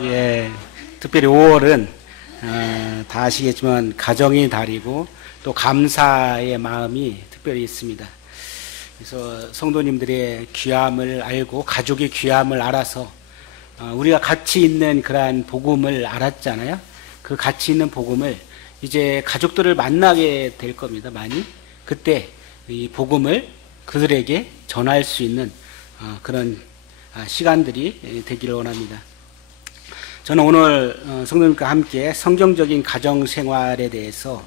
예, 특별히 5월은 다 아시겠지만 가정의 달이고 또 감사의 마음이 특별히 있습니다. 그래서 성도님들의 귀함을 알고 가족의 귀함을 알아서 우리가 가치 있는 그러한 복음을 알았잖아요. 그 가치 있는 복음을 이제 가족들을 만나게 될 겁니다. 많이 그때 이 복음을 그들에게 전할 수 있는 그런 시간들이 되기를 원합니다. 저는 오늘 성도님과 함께 성경적인 가정 생활에 대해서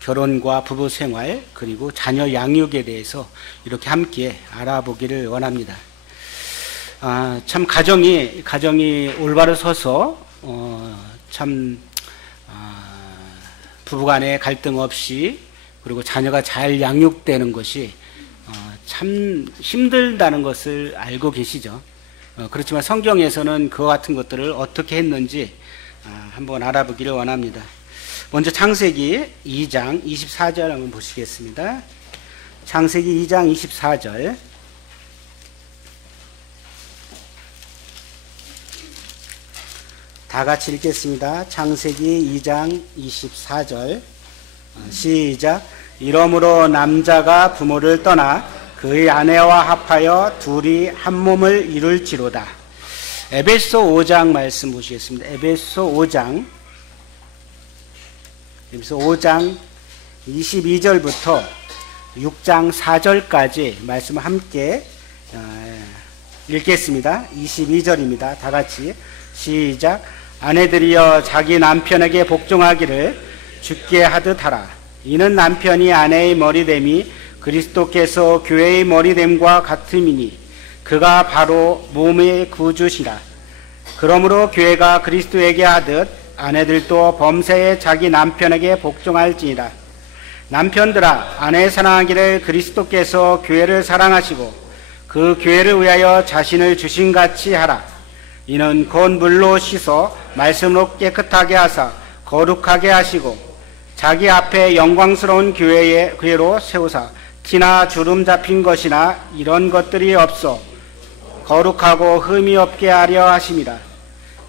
결혼과 부부 생활 그리고 자녀 양육에 대해서 이렇게 함께 알아보기를 원합니다. 참 가정이 올바로 서서 부부간에 갈등 없이 그리고 자녀가 잘 양육되는 것이 참 힘들다는 것을 알고 계시죠. 그렇지만 성경에서는 그와 같은 것들을 어떻게 했는지 한번 알아보기를 원합니다. 먼저 창세기 2장 24절 한번 보시겠습니다. 창세기 2장 24절 다 같이 읽겠습니다. 창세기 2장 24절 시작. 이러므로 남자가 부모를 떠나 그의 아내와 합하여 둘이 한 몸을 이룰지로다. 에베소 5장 말씀 보시겠습니다. 에베소 5장 22절부터 6장 4절까지 말씀을 함께 읽겠습니다. 22절입니다. 다 같이 시작. 아내들이여 자기 남편에게 복종하기를 주께 하듯 하라. 이는 남편이 아내의 머리됨이 그리스도께서 교회의 머리됨과 같음이니 그가 바로 몸의 구주시라. 그러므로 교회가 그리스도에게 하듯 아내들도 범사에 자기 남편에게 복종할지니라. 남편들아 아내 사랑하기를 그리스도께서 교회를 사랑하시고 그 교회를 위하여 자신을 주신같이 하라. 이는 곧 물로 씻어 말씀으로 깨끗하게 하사 거룩하게 하시고 자기 앞에 영광스러운 교회로 세우사 티나 주름 잡힌 것이나 이런 것들이 없어 거룩하고 흠이 없게 하려 하심이라.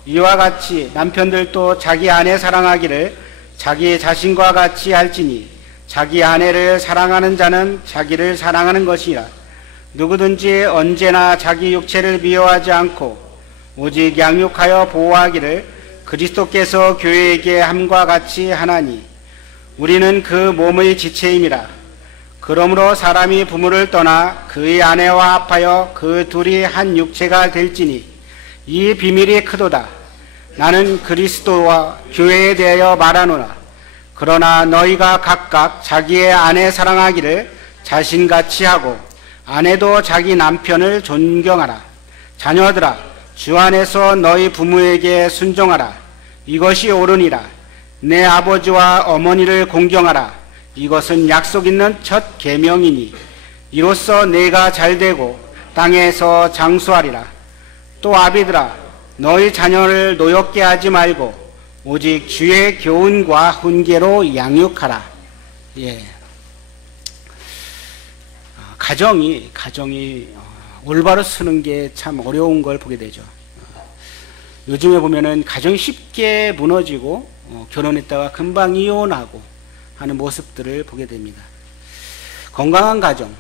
이와 같이 남편들도 자기 아내 사랑하기를 자기 자신과 같이 할지니 자기 아내를 사랑하는 자는 자기를 사랑하는 것이라. 누구든지 언제나 자기 육체를 미워하지 않고 오직 양육하여 보호하기를 그리스도께서 교회에게 함과 같이 하나니 우리는 그 몸의 지체임이라. 그러므로 사람이 부모를 떠나 그의 아내와 합하여 그 둘이 한 육체가 될지니 이 비밀이 크도다. 나는 그리스도와 교회에 대하여 말하노라. 그러나 너희가 각각 자기의 아내 사랑하기를 자신같이 하고 아내도 자기 남편을 존경하라. 자녀들아 주 안에서 너희 부모에게 순종하라. 이것이 옳으니라. 내 아버지와 어머니를 공경하라. 이것은 약속 있는 첫 계명이니 이로써 내가 잘되고 땅에서 장수하리라. 또 아비들아 너희 자녀를 노엽게 하지 말고 오직 주의 교훈과 훈계로 양육하라. 예. 가정이 올바로 쓰는 게 참 어려운 걸 보게 되죠. 요즘에 보면은 가정이 쉽게 무너지고 결혼했다가 금방 이혼하고 하는 모습들을 보게 됩니다. 건강한 가정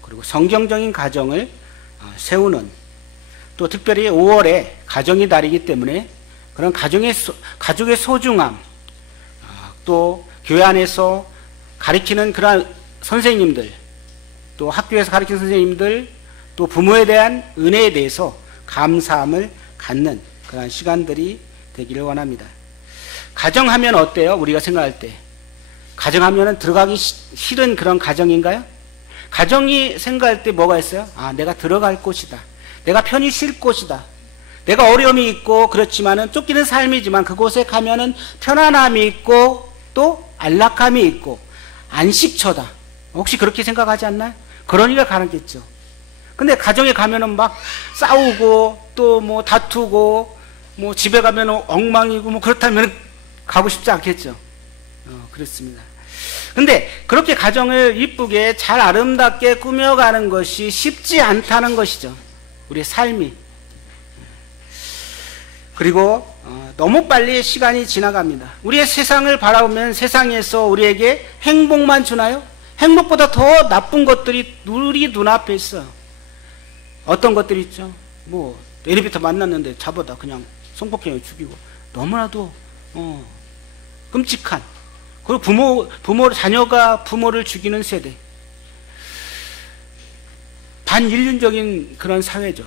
그리고 성경적인 가정을 세우는 또 특별히 5월에 가정의 달이기 때문에 그런 가족의 소중함 또 교회 안에서 가르치는 그런 선생님들 또 학교에서 가르치는 선생님들 또 부모에 대한 은혜에 대해서 감사함을 갖는 그런 시간들이 되기를 원합니다. 가정하면 어때요? 우리가 생각할 때 가정하면 들어가기 싫은 그런 가정인가요? 가정이 생각할 때 뭐가 있어요? 내가 들어갈 곳이다. 내가 편히 쉴 곳이다. 내가 어려움이 있고 그렇지만은 쫓기는 삶이지만 그곳에 가면은 편안함이 있고 또 안락함이 있고 안식처다. 혹시 그렇게 생각하지 않나요? 그러니까 가는겠죠. 근데 가정에 가면은 막 싸우고 또 뭐 다투고 뭐 집에 가면은 엉망이고 뭐 그렇다면 가고 싶지 않겠죠. 그렇습니다. 근데 그렇게 가정을 이쁘게 잘 아름답게 꾸며가는 것이 쉽지 않다는 것이죠. 우리의 삶이. 그리고 너무 빨리 시간이 지나갑니다. 우리의 세상을 바라보면 세상에서 우리에게 행복만 주나요? 행복보다 더 나쁜 것들이 우리 눈앞에 있어요. 어떤 것들이 있죠? 뭐 엘리베이터 만났는데 잡아다 그냥 성폭행을 죽이고, 너무나도 끔찍한, 그리고 자녀가 부모를 죽이는 세대, 반인륜적인 그런 사회죠.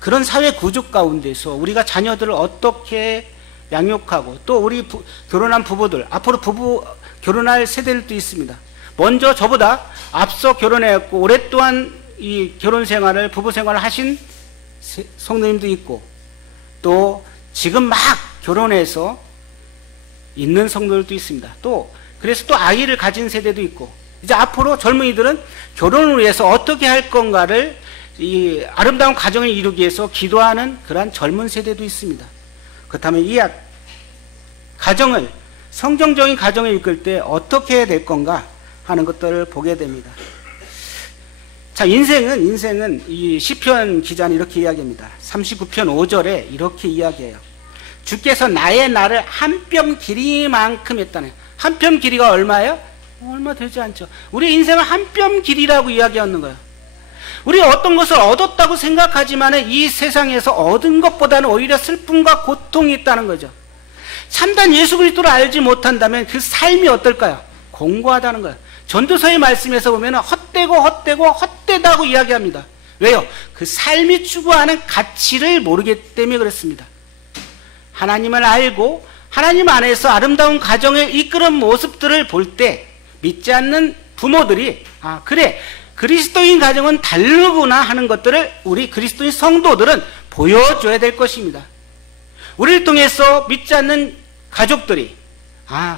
그런 사회 구조 가운데서 우리가 자녀들을 어떻게 양육하고, 또 우리 결혼한 부부들, 앞으로 결혼할 세대들도 있습니다. 먼저 저보다 앞서 결혼했고 오랫동안 이 결혼 생활을, 부부 생활을 하신 성도님도 있고, 또 지금 막 결혼해서 있는 성도들도 있습니다. 그래서 또 아이를 가진 세대도 있고, 이제 앞으로 젊은이들은 결혼을 위해서 어떻게 할 건가를, 이 아름다운 가정을 이루기 위해서 기도하는 그러한 젊은 세대도 있습니다. 그렇다면 이 가정을, 성경적인 가정을 이끌 때 어떻게 해야 될 건가 하는 것들을 보게 됩니다. 자, 인생은 이 시편 기자는 이렇게 이야기합니다. 39편 5절에 이렇게 이야기해요. 주께서 나의 날을 한 뼘 길이만큼 했다네요. 한 뼘 길이가 얼마예요? 얼마 되지 않죠. 우리 인생은 한 뼘 길이라고 이야기하는 거예요. 우리가 어떤 것을 얻었다고 생각하지만 이 세상에서 얻은 것보다는 오히려 슬픔과 고통이 있다는 거죠. 참된 예수 그리스도를 알지 못한다면 그 삶이 어떨까요? 공고하다는 거예요. 전도서의 말씀에서 보면 헛되다고 이야기합니다. 왜요? 그 삶이 추구하는 가치를 모르기 때문에 그렇습니다. 하나님을 알고 하나님 안에서 아름다운 가정을 이끄는 모습들을 볼 때 믿지 않는 부모들이, 그래, 그리스도인 가정은 다르구나 하는 것들을 우리 그리스도인 성도들은 보여줘야 될 것입니다. 우리를 통해서 믿지 않는 가족들이,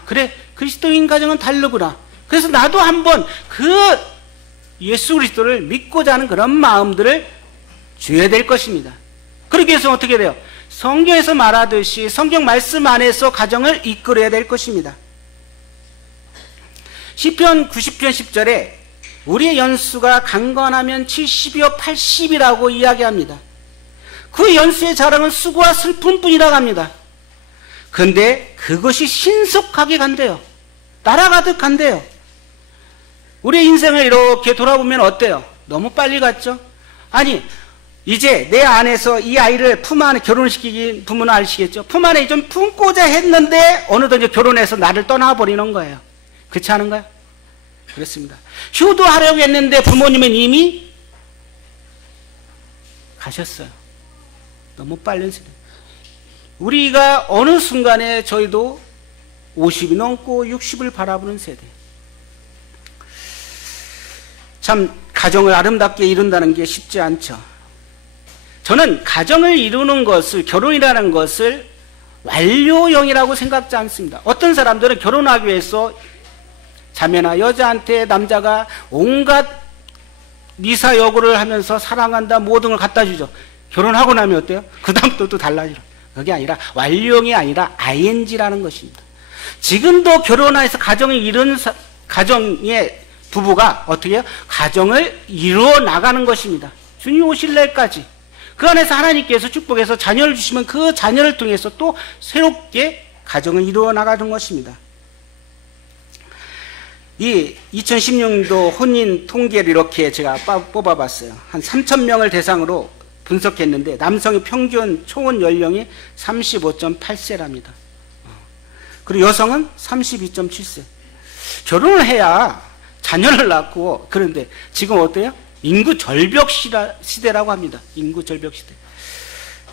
그래, 그리스도인 가정은 다르구나, 그래서 나도 한번 그 예수 그리스도를 믿고자 하는 그런 마음들을 줘야 될 것입니다. 그러기 위해서 어떻게 돼요? 성경에서 말하듯이 성경 말씀 안에서 가정을 이끌어야 될 것입니다. 시편 90편 10절에 우리의 연수가 강건하면 70이요 80이라고 이야기합니다. 그 연수의 자랑은 수고와 슬픔뿐이라고 합니다. 그런데 그것이 신속하게 간대요. 날아가듯 간대요. 우리의 인생을 이렇게 돌아보면 어때요? 너무 빨리 갔죠? 아니, 이제 내 안에서 이 아이를 품 안에 결혼시키기, 부모는 아시겠죠? 품 안에 좀 품고자 했는데 어느덧 이제 결혼해서 나를 떠나버리는 거예요. 그렇지 않은가요? 그렇습니다. 효도하려고 했는데 부모님은 이미 가셨어요. 너무 빠른 세대. 우리가 어느 순간에 저희도 50이 넘고 60을 바라보는 세대. 참 가정을 아름답게 이룬다는 게 쉽지 않죠. 저는 가정을 이루는 것을, 결혼이라는 것을 완료형이라고 생각지 않습니다. 어떤 사람들은 결혼하기 위해서 자매나 여자한테 남자가 온갖 미사여구를 하면서 사랑한다 모든 걸 갖다 주죠. 결혼하고 나면 어때요? 그 다음부터 또 달라지죠. 그게 아니라 완료형이 아니라 ing라는 것입니다. 지금도 결혼해서 가정을 이룬 가정의 부부가 어떻게 해요? 가정을 이루어 나가는 것입니다. 주님 오실 날까지 그 안에서 하나님께서 축복해서 자녀를 주시면 그 자녀를 통해서 또 새롭게 가정을 이루어 나가는 것입니다. 이 2016년도 혼인 통계를 이렇게 제가 뽑아봤어요. 한 3,000명을 대상으로 분석했는데 남성의 평균 초혼 연령이 35.8세랍니다. 그리고 여성은 32.7세. 결혼을 해야 자녀를 낳고, 그런데 지금 어때요? 인구 절벽 시대라고 합니다. 인구 절벽 시대.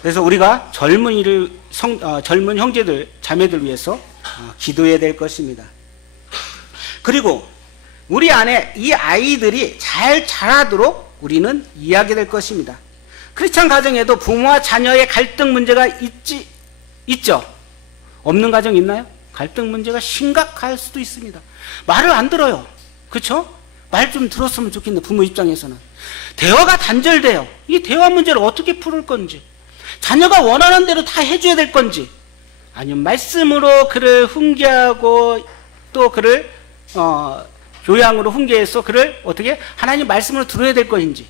그래서 우리가 젊은 형제들, 자매들 위해서 기도해야 될 것입니다. 그리고 우리 안에 이 아이들이 잘 자라도록 우리는 이해하게 될 것입니다. 크리스찬 가정에도 부모와 자녀의 갈등 문제가 있죠? 없는 가정 있나요? 갈등 문제가 심각할 수도 있습니다. 말을 안 들어요. 그렇죠? 말 좀 들었으면 좋겠네, 부모 입장에서는. 대화가 단절돼요. 이 대화 문제를 어떻게 풀을 건지, 자녀가 원하는 대로 다 해줘야 될 건지, 아니면 말씀으로 그를 훈계하고 또 그를 교양으로 훈계해서 그를 어떻게 하나님 말씀으로 들어야 될 것인지,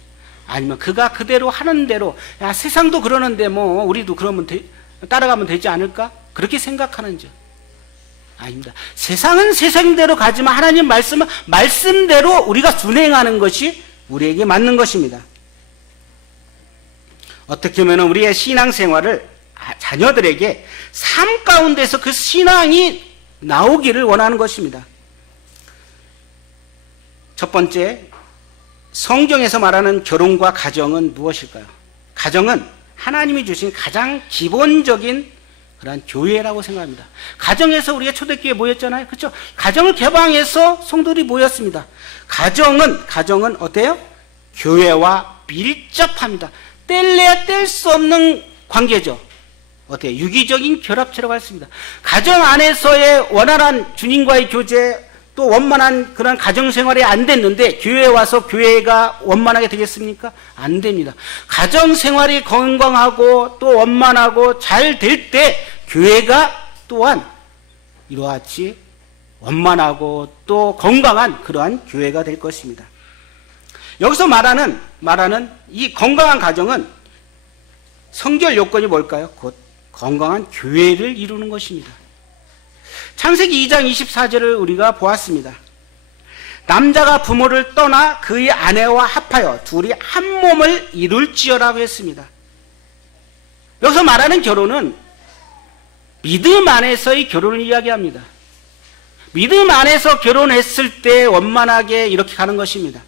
아니면 그가 그대로 하는 대로, 야 세상도 그러는데 뭐 우리도 그러면 따라가면 되지 않을까? 그렇게 생각하는 점. 아닙니다. 세상은 세상대로 가지만 하나님 말씀은 말씀대로 우리가 준행하는 것이 우리에게 맞는 것입니다. 어떻게 보면 우리의 신앙생활을 자녀들에게 삶 가운데서 그 신앙이 나오기를 원하는 것입니다. 첫 번째, 성경에서 말하는 결혼과 가정은 무엇일까요? 가정은 하나님이 주신 가장 기본적인 그런 교회라고 생각합니다. 가정에서 우리가 초대교회에 모였잖아요. 그렇죠? 가정을 개방해서 성도들이 모였습니다. 가정은 어때요? 교회와 밀접합니다. 뗄래야 뗄 수 없는 관계죠. 어때요? 유기적인 결합체라고 했습니다. 가정 안에서의 원활한 주님과의 교제, 또 원만한 그런 가정생활이 안 됐는데 교회에 와서 교회가 원만하게 되겠습니까? 안 됩니다. 가정생활이 건강하고 또 원만하고 잘 될 때 교회가 또한 이와 같이 원만하고 또 건강한 그러한 교회가 될 것입니다. 여기서 말하는 이 건강한 가정은 성결 요건이 뭘까요? 곧 건강한 교회를 이루는 것입니다. 창세기 2장 24절을 우리가 보았습니다. 남자가 부모를 떠나 그의 아내와 합하여 둘이 한 몸을 이룰지어라고 했습니다. 여기서 말하는 결혼은 믿음 안에서의 결혼을 이야기합니다. 믿음 안에서 결혼했을 때 원만하게 이렇게 가는 것입니다.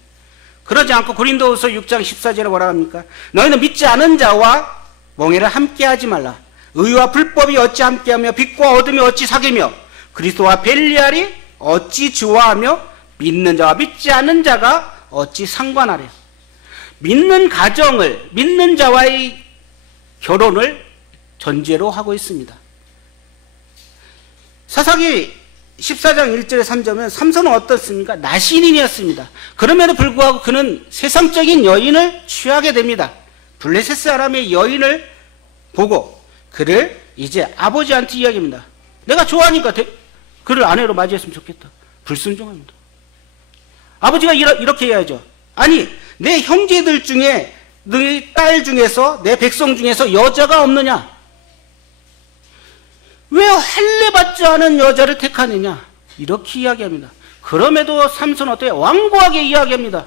그러지 않고 고린도후서 6장 14절에 뭐라 합니까? 너희는 믿지 않은 자와 멍에를 함께하지 말라. 의와 불법이 어찌 함께하며 빛과 어둠이 어찌 사귀며 그리스도와 벨리알이 어찌 좋아하며 믿는 자와 믿지 않는 자가 어찌 상관하랴. 믿는 가정을, 믿는 자와의 결혼을 전제로 하고 있습니다. 사사기 14장 1절에 3절은 삼손은 어떻습니까? 나신인이었습니다. 그럼에도 불구하고 그는 세상적인 여인을 취하게 됩니다. 블레셋 사람의 여인을 보고 그를 이제 아버지한테 이야기합니다. 내가 좋아하니까 그를 아내로 맞이했으면 좋겠다. 불순종합니다. 아버지가 이렇게 해야죠. 아니, 내 형제들 중에 너희 딸 중에서 내 백성 중에서 여자가 없느냐? 왜 할례받지 않은 여자를 택하느냐? 이렇게 이야기합니다. 그럼에도 삼손은 어때요? 완고하게 이야기합니다.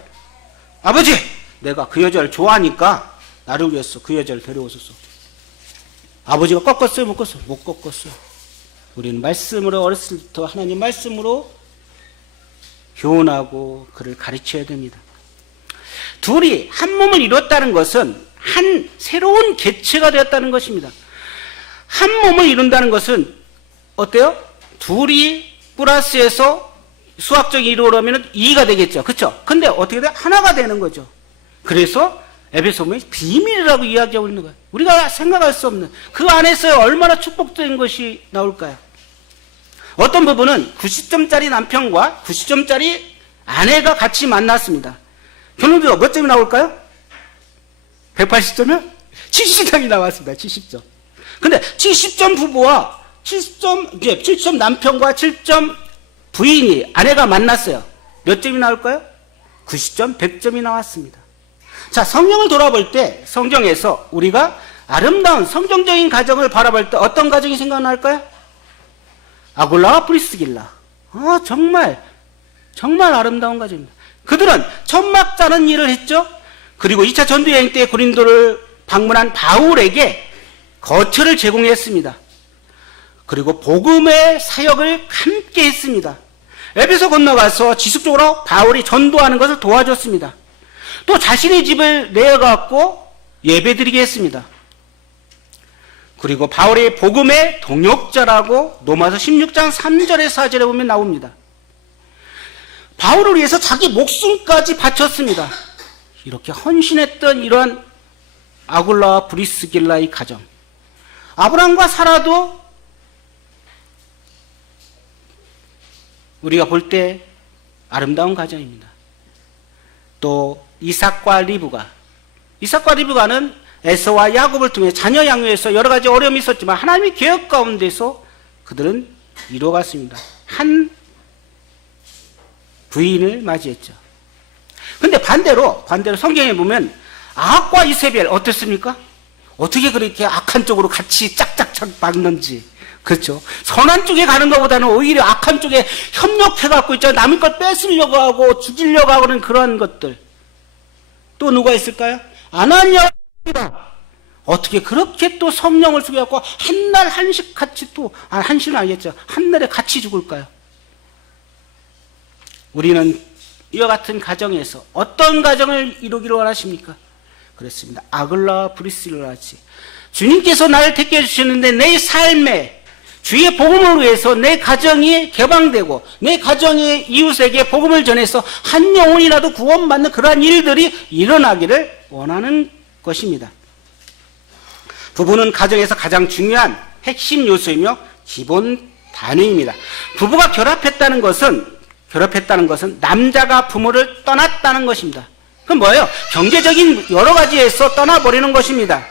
아버지, 내가 그 여자를 좋아하니까 나를 위해서 그 여자를 데려오소서. 아버지가 꺾었어요? 못 꺾었어요? 못 꺾었어요. 우리는 말씀으로 어렸을 때부터 하나님 말씀으로 교훈하고 그를 가르쳐야 됩니다. 둘이 한 몸을 이뤘다는 것은 한 새로운 개체가 되었다는 것입니다. 한 몸을 이룬다는 것은 어때요? 둘이 플러스해서 수학적인 이루어라면 2가 되겠죠. 그렇죠? 근데 어떻게 돼요? 하나가 되는 거죠. 그래서 에베소서는 비밀이라고 이야기하고 있는 거예요. 우리가 생각할 수 없는 그 안에서 얼마나 축복적인 것이 나올까요? 어떤 부분은 90점짜리 남편과 90점짜리 아내가 같이 만났습니다. 결론적으로 몇 점이 나올까요? 180점이요? 70점이 나왔습니다. 70점. 근데 70점 부부와 70점 남편과 7점 부인이 아내가 만났어요. 몇 점이 나올까요? 90점, 100점이 나왔습니다. 자, 성경을 돌아볼 때 성경에서 우리가 아름다운 성경적인 가정을 바라볼 때 어떤 가정이 생각날까요? 아굴라와 프리스길라. 정말 아름다운 가정입니다. 그들은 천막 짜는 일을 했죠. 그리고 2차 전도여행 때 고린도를 방문한 바울에게 거처를 제공했습니다. 그리고 복음의 사역을 함께 했습니다. 에베소 건너가서 지속적으로 바울이 전도하는 것을 도와줬습니다. 또 자신의 집을 내어갖고 예배드리게 했습니다. 그리고 바울의 복음의 동역자라고 로마서 16장 3절에 4절에 보면 나옵니다. 바울을 위해서 자기 목숨까지 바쳤습니다. 이렇게 헌신했던 이러한 아굴라와 브리스길라의 가정. 아브라함과 사라도 우리가 볼 때 아름다운 가정입니다. 또 이삭과 리브가는 에서와 야곱을 통해 자녀 양육에서 여러 가지 어려움이 있었지만 하나님의 계획 가운데서 그들은 이루어갔습니다. 한 부인을 맞이했죠. 근데 반대로 성경에 보면 아합과 이세벨 어땠습니까? 어떻게 그렇게 악한 쪽으로 같이 짝짝짝 막는지. 그렇죠. 선한 쪽에 가는 것보다는 오히려 악한 쪽에 협력해갖고 있잖아요. 남의 것 뺏으려고 하고 죽이려고 하는 그런 것들. 또 누가 있을까요? 아나니아입니다. 어떻게 그렇게 또 성령을 속여갖고 한날 한식 같이 또, 한식은 아니겠죠. 한날에 같이 죽을까요? 우리는 이와 같은 가정에서 어떤 가정을 이루기를 원하십니까? 그렇습니다. 아글라와 브리스라같이 주님께서 나를 택해 주셨는데 내 삶에 주의 복음을 위해서 내 가정이 개방되고 내 가정의 이웃에게 복음을 전해서 한 영혼이라도 구원받는 그러한 일들이 일어나기를 원하는 것입니다. 부부는 가정에서 가장 중요한 핵심 요소이며 기본 단위입니다. 부부가 결합했다는 것은 남자가 부모를 떠났다는 것입니다. 그럼 뭐예요? 경제적인 여러 가지에서 떠나버리는 것입니다.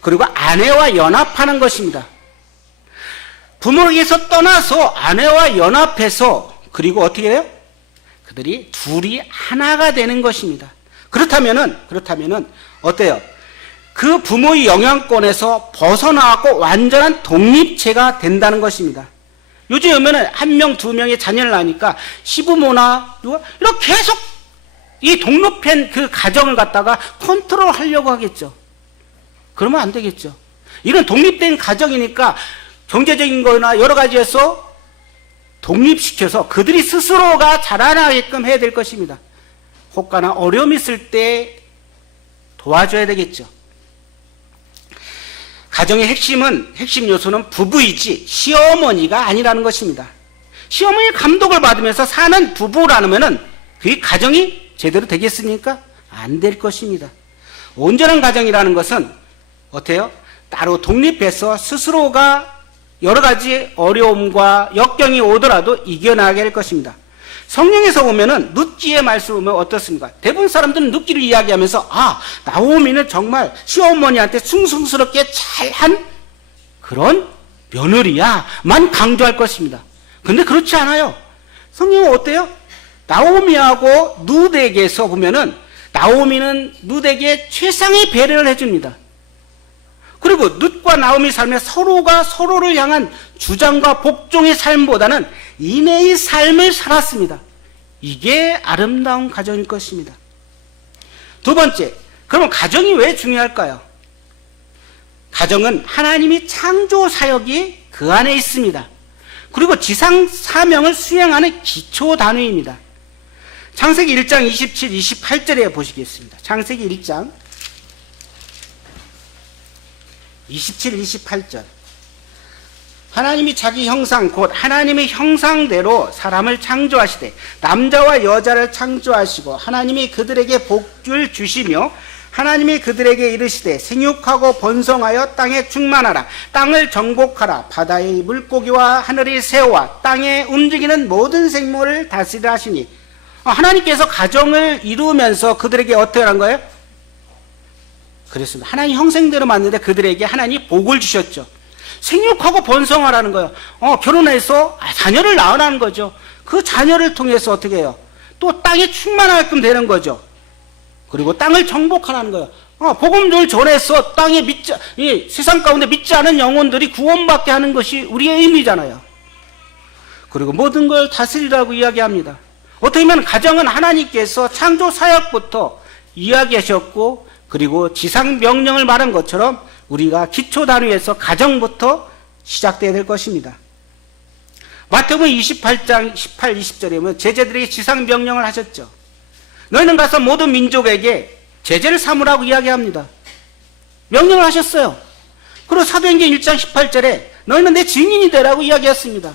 그리고 아내와 연합하는 것입니다. 부모에게서 떠나서 아내와 연합해서 그리고 어떻게 해요? 그들이 둘이 하나가 되는 것입니다. 그렇다면은 어때요? 그 부모의 영향권에서 벗어나고 완전한 독립체가 된다는 것입니다. 요즘 보면은 한 명, 두 명의 자녀를 낳으니까 시부모나 이렇게 계속 이 독립한 그 가정을 갖다가 컨트롤 하려고 하겠죠. 그러면 안 되겠죠. 이건 독립된 가정이니까 경제적인 거나 여러 가지에서 독립시켜서 그들이 스스로가 자라나게끔 해야 될 것입니다. 혹가나 어려움이 있을 때 도와줘야 되겠죠. 가정의 핵심 요소는 부부이지 시어머니가 아니라는 것입니다. 시어머니의 감독을 받으면서 사는 부부라면은 그 가정이 제대로 되겠습니까? 안 될 것입니다. 온전한 가정이라는 것은 어때요? 따로 독립해서 스스로가 여러 가지 어려움과 역경이 오더라도 이겨나가게 할 것입니다. 성경에서 보면은 룻기의 말씀을 보면 어떻습니까? 대부분 사람들은 룻기를 이야기하면서 나오미는 정말 시어머니한테 숭숭스럽게 잘한 그런 며느리야만 강조할 것입니다. 근데 그렇지 않아요. 성경은 어때요? 나오미하고 룻에게서 보면은 나오미는 룻에게 최상의 배려를 해줍니다. 그리고 룻과 나오미 삶에 서로가 서로를 향한 주장과 복종의 삶보다는 인애의 삶을 살았습니다. 이게 아름다운 가정일 것입니다. 두 번째, 그러면 가정이 왜 중요할까요? 가정은 하나님이 창조 사역이 그 안에 있습니다. 그리고 지상 사명을 수행하는 기초 단위입니다. 창세기 1장 27, 28절에 보시겠습니다. 창세기 1장 27, 28절. 하나님이 자기 형상 곧 하나님의 형상대로 사람을 창조하시되 남자와 여자를 창조하시고 하나님이 그들에게 복을 주시며 하나님이 그들에게 이르시되 생육하고 번성하여 땅에 충만하라 땅을 정복하라 바다의 물고기와 하늘의 새와 땅에 움직이는 모든 생물을 다스리라 하시니 하나님께서 가정을 이루면서 그들에게 어떻게 한 거예요? 그랬습니다. 하나님 형상대로 만드는데 그들에게 하나님이 복을 주셨죠. 생육하고 번성하라는 거예요. 결혼해서 자녀를 낳으라는 거죠. 그 자녀를 통해서 어떻게 해요? 또 땅에 충만하게끔 되는 거죠. 그리고 땅을 정복하라는 거예요. 복음을 전해서 땅에 이 세상 가운데 믿지 않은 영혼들이 구원받게 하는 것이 우리의 의미잖아요. 그리고 모든 걸 다스리라고 이야기합니다. 어떻게 보면 가정은 하나님께서 창조 사역부터 이야기하셨고 그리고 지상 명령을 말한 것처럼 우리가 기초 단위에서 가정부터 시작돼야 될 것입니다. 마태복음 28장 18, 20절에 보면 제자들에게 지상 명령을 하셨죠. 너희는 가서 모든 민족에게 제자를 삼으라고 이야기합니다. 명령을 하셨어요. 그리고 사도행전 1장 18절에 너희는 내 증인이 되라고 이야기했습니다.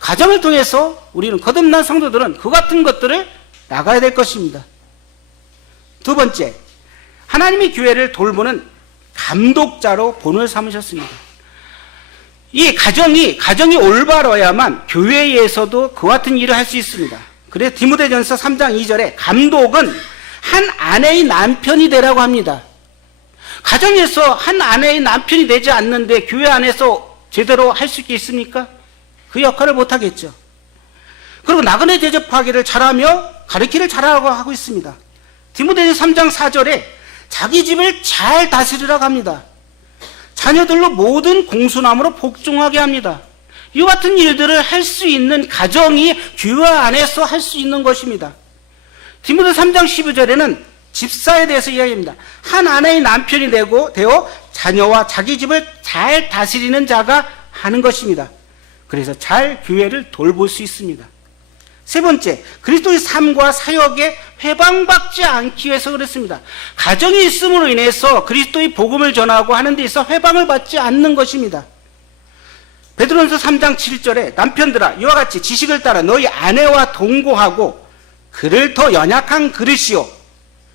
가정을 통해서 우리는 거듭난 성도들은 그 같은 것들을 나가야 될 것입니다. 두 번째, 하나님의 교회를 돌보는 감독자로 본을 삼으셨습니다. 이 가정이 올바러야만 교회에서도 그 같은 일을 할 수 있습니다. 그래서 디모데전서 3장 2절에 감독은 한 아내의 남편이 되라고 합니다. 가정에서 한 아내의 남편이 되지 않는데 교회 안에서 제대로 할 수 있습니까? 그 역할을 못하겠죠. 그리고 나그네 대접하기를 잘하며 가르치기를 잘하고 하고 있습니다. 디모데전서 3장 4절에 자기 집을 잘 다스리라고 합니다. 자녀들로 모든 공수남으로 복종하게 합니다. 이 같은 일들을 할 수 있는 가정이 교회 안에서 할 수 있는 것입니다. 디모데 3장 12절에는 집사에 대해서 이야기합니다. 한 아내의 남편이 되어 자녀와 자기 집을 잘 다스리는 자가 하는 것입니다. 그래서 잘 교회를 돌볼 수 있습니다. 세 번째, 그리스도의 삶과 사역에 회방받지 않기 위해서 그렇습니다. 가정이 있음으로 인해서 그리스도의 복음을 전하고 하는 데 있어 회방을 받지 않는 것입니다. 베드로전서 3장 7절에 남편들아 이와 같이 지식을 따라 너희 아내와 동거하고 그를 더 연약한 그릇이요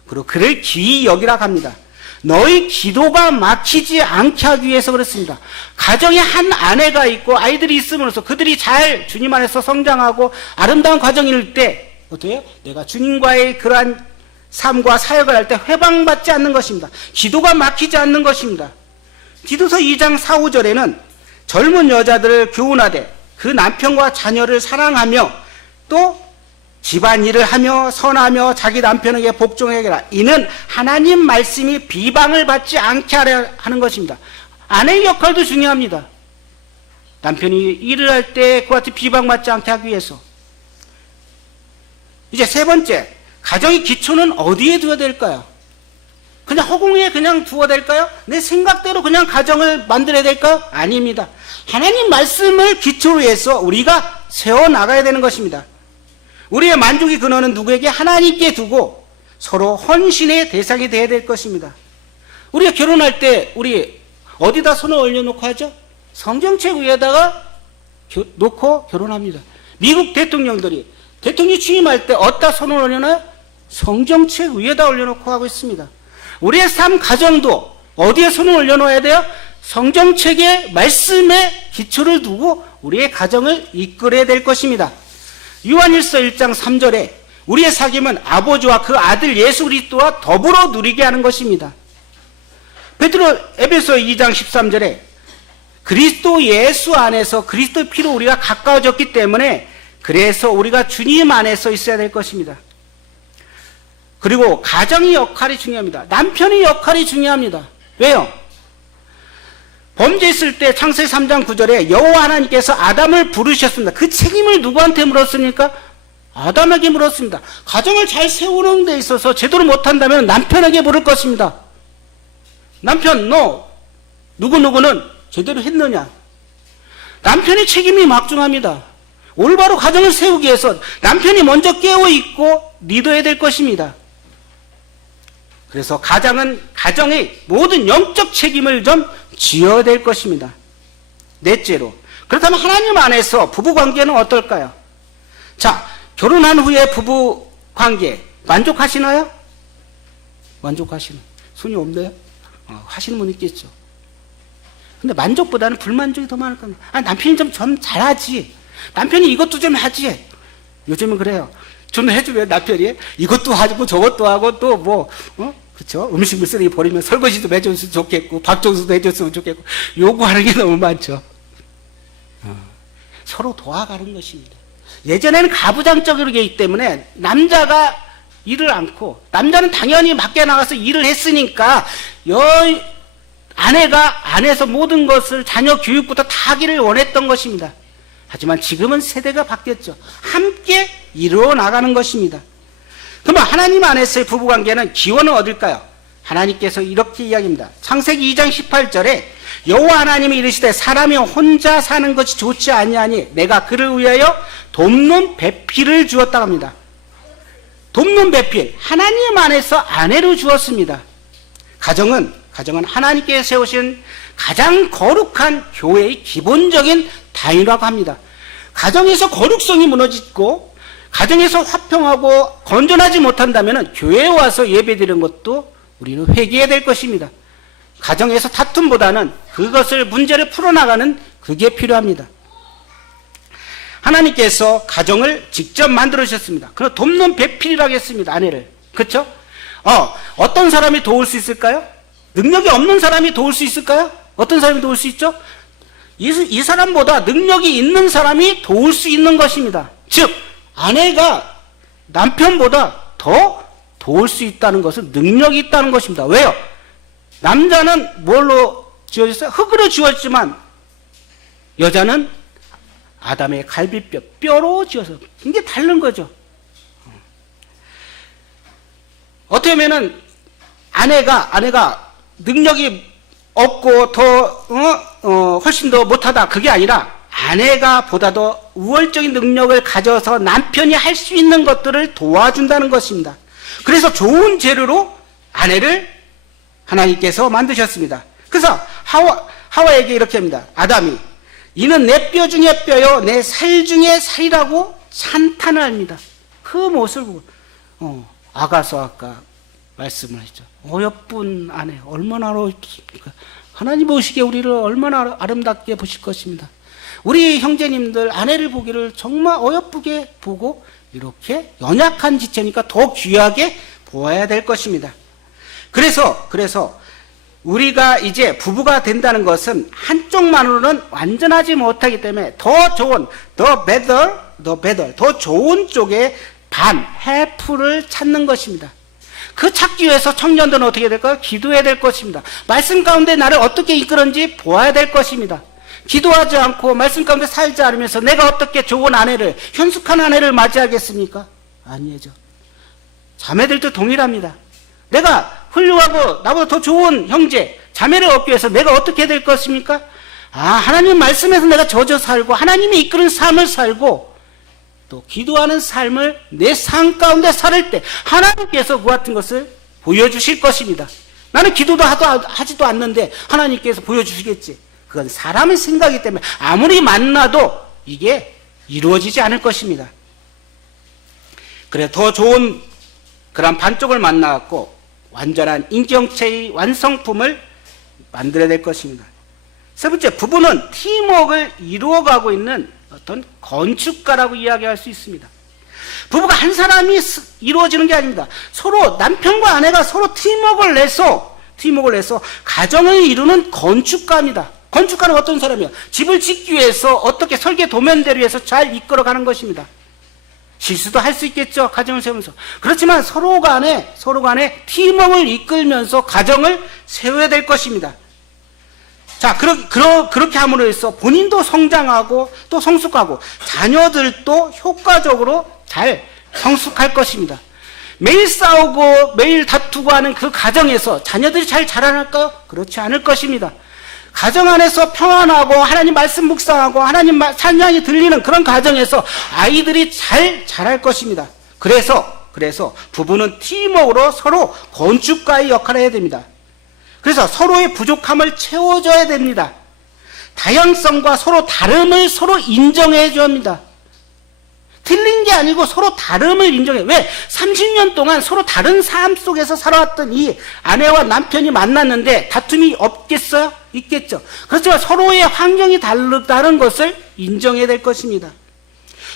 그리고 그를 귀히 여기라 합니다. 너희 기도가 막히지 않게 하기 위해서 그렇습니다. 가정에 한 아내가 있고 아이들이 있음으로써 그들이 잘 주님 안에서 성장하고 아름다운 과정일 때 어때요? 내가 주님과의 그러한 삶과 사역을 할 때 회방받지 않는 것입니다. 기도가 막히지 않는 것입니다. 디도서 2장 4, 5절에는 젊은 여자들을 교훈하되 그 남편과 자녀를 사랑하며 또 집안일을 하며 선하며 자기 남편에게 복종하게 하라. 이는 하나님 말씀이 비방을 받지 않게 하려 하는 것입니다. 아내의 역할도 중요합니다. 남편이 일을 할 때 그와 같이 비방받지 않게 하기 위해서. 이제 세 번째, 가정의 기초는 어디에 두어야 될까요? 그냥 허공에 그냥 두어야 될까요? 내 생각대로 그냥 가정을 만들어야 될까요? 아닙니다. 하나님 말씀을 기초로 해서 우리가 세워나가야 되는 것입니다. 우리의 만족의 근원은 누구에게? 하나님께 두고 서로 헌신의 대상이 되어야 될 것입니다. 우리가 결혼할 때 우리 어디다 손을 올려놓고 하죠? 성경책 위에다가 놓고 결혼합니다. 미국 대통령들이 대통령이 취임할 때 어디다 손을 올려놔요? 성경책 위에다 올려놓고 하고 있습니다. 우리의 삶 가정도 어디에 손을 올려놓아야 돼요? 성경책의 말씀에 기초를 두고 우리의 가정을 이끌어야 될 것입니다. 요한일서 1장 3절에 우리의 사귐은 아버지와 그 아들 예수 그리스도와 더불어 누리게 하는 것입니다. 에베소 2장 13절에 그리스도 예수 안에서 그리스도의 피로 우리가 가까워졌기 때문에 그래서 우리가 주님 안에서 있어야 될 것입니다. 그리고 가정의 역할이 중요합니다. 남편의 역할이 중요합니다. 왜요? 범죄했을 때 창세기 3장 9절에 여호와 하나님께서 아담을 부르셨습니다. 그 책임을 누구한테 물었습니까? 아담에게 물었습니다. 가정을 잘 세우는 데 있어서 제대로 못한다면 남편에게 물을 것입니다. 남편, 너 누구누구는 제대로 했느냐? 남편의 책임이 막중합니다. 올바로 가정을 세우기 위해서 남편이 먼저 깨어있고 리더해야 될 것입니다. 그래서 가정의 모든 영적 책임을 좀 지어야 될 것입니다. 넷째로, 그렇다면 하나님 안에서 부부관계는 어떨까요? 자, 결혼한 후에 부부관계 만족하시나요? 만족하시는 손이 없네요? 하시는 분 있겠죠. 근데 만족보다는 불만족이 더 많을 겁니다. 남편이 좀 잘하지. 남편이 이것도 좀 하지. 요즘은 그래요. 좀 해주면 남편이 이것도 하고 저것도 하고 또 그쵸? 음식물 쓰레기 버리면 설거지도 해줬으면 좋겠고, 밥정수도 해줬으면 좋겠고, 요구하는 게 너무 많죠. 서로 도와가는 것입니다. 예전에는 가부장적이기 때문에 남자가 일을 않고, 남자는 당연히 밖에 나가서 일을 했으니까, 아내가 안에서 모든 것을 자녀 교육부터 다 하기를 원했던 것입니다. 하지만 지금은 세대가 바뀌었죠. 함께 이루어 나가는 것입니다. 그러면 하나님 안에서의 부부관계는 기원은 어딜까요? 하나님께서 이렇게 이야기합니다. 창세기 2장 18절에 여호와 하나님이 이르시되 사람이 혼자 사는 것이 좋지 아니하니 내가 그를 위하여 돕는 배필을 주었다고 합니다. 돕는 배필, 하나님 안에서 아내로 주었습니다. 가정은 하나님께서 세우신 가장 거룩한 교회의 기본적인 단위라고 합니다. 가정에서 거룩성이 무너지고 가정에서 화평하고 건전하지 못한다면 교회에 와서 예배드리는 것도 우리는 회개해야 될 것입니다. 가정에서 다툼보다는 그것을 문제를 풀어나가는 그게 필요합니다. 하나님께서 가정을 직접 만들어주셨습니다. 그럼 돕는 배필이라고 했습니다. 아내를. 그렇죠? 어떤 사람이 도울 수 있을까요? 능력이 없는 사람이 도울 수 있을까요? 어떤 사람이 도울 수 있죠? 이 사람보다 능력이 있는 사람이 도울 수 있는 것입니다. 즉 아내가 남편보다 더 도울 수 있다는 것은 능력이 있다는 것입니다. 왜요? 남자는 뭘로 지어졌어요? 흙으로 지어졌지만 여자는 아담의 갈비뼈, 뼈로 지어서 굉장히 다른 거죠. 어떻게 보면은 아내가 능력이 없고 훨씬 더 못하다, 그게 아니라 아내가 보다 더 우월적인 능력을 가져서 남편이 할 수 있는 것들을 도와준다는 것입니다. 그래서 좋은 재료로 아내를 하나님께서 만드셨습니다. 그래서 하와에게 이렇게 합니다. 아담이 이는 내 뼈 중에 뼈요 내 살 중에 살이라고 찬탄을 합니다. 그 모습을 보고 아가서 아까 말씀을 했죠. 어여쁜 아내 얼마나 어렵습니까? 하나님 보시기에 우리를 얼마나 아름답게 보실 것입니다. 우리 형제님들 아내를 보기를 정말 어여쁘게 보고 이렇게 연약한 지체니까 더 귀하게 보아야 될 것입니다. 그래서 우리가 이제 부부가 된다는 것은 한쪽만으로는 완전하지 못하기 때문에 더 좋은 더 좋은 쪽에 half를 찾는 것입니다. 그 찾기 위해서 청년들은 어떻게 될까요? 기도해야 될 것입니다. 말씀 가운데 나를 어떻게 이끄는지 보아야 될 것입니다. 기도하지 않고 말씀 가운데 살지 않으면서 내가 어떻게 좋은 아내를, 현숙한 아내를 맞이하겠습니까? 아니죠. 자매들도 동일합니다. 내가 훌륭하고 나보다 더 좋은 형제, 자매를 얻기 위해서 내가 어떻게 될 것입니까? 하나님 말씀에서 내가 젖어 살고 하나님이 이끄는 삶을 살고 또 기도하는 삶을 내 삶 가운데 살을 때 하나님께서 그 같은 것을 보여주실 것입니다. 나는 기도도 하지도 않는데 하나님께서 보여주시겠지. 그건 사람의 생각이기 때문에 아무리 만나도 이게 이루어지지 않을 것입니다. 그래 더 좋은 그런 반쪽을 만나갖고 완전한 인격체의 완성품을 만들어야 될 것입니다. 세 번째, 부부는 팀워크를 이루어가고 있는 어떤 건축가라고 이야기할 수 있습니다. 부부가 한 사람이 이루어지는 게 아닙니다. 서로 남편과 아내가 서로 팀워크를 내서 가정을 이루는 건축가입니다. 건축가는 어떤 사람이에요? 집을 짓기 위해서 어떻게 설계 도면대로 해서 잘 이끌어가는 것입니다. 실수도 할 수 있겠죠. 가정을 세우면서. 그렇지만 서로 간에 팀워크를 이끌면서 가정을 세워야 될 것입니다. 자, 그렇게 함으로 해서 본인도 성장하고 또 성숙하고 자녀들도 효과적으로 잘 성숙할 것입니다. 매일 싸우고 매일 다투고 하는 그 가정에서 자녀들이 잘 자라날까요? 그렇지 않을 것입니다. 가정 안에서 평안하고 하나님 말씀 묵상하고 하나님 찬양이 들리는 그런 가정에서 아이들이 잘 자랄 것입니다. 그래서 부부는 팀워크로 서로 건축가의 역할을 해야 됩니다. 그래서 서로의 부족함을 채워줘야 됩니다. 다양성과 서로 다름을 서로 인정해 줘야 합니다. 틀린 게 아니고 서로 다름을 인정해. 왜? 30년 동안 서로 다른 삶 속에서 살아왔던 이 아내와 남편이 만났는데 다툼이 없겠어요? 있겠죠. 그렇지만 서로의 환경이 다르다는 것을 인정해야 될 것입니다.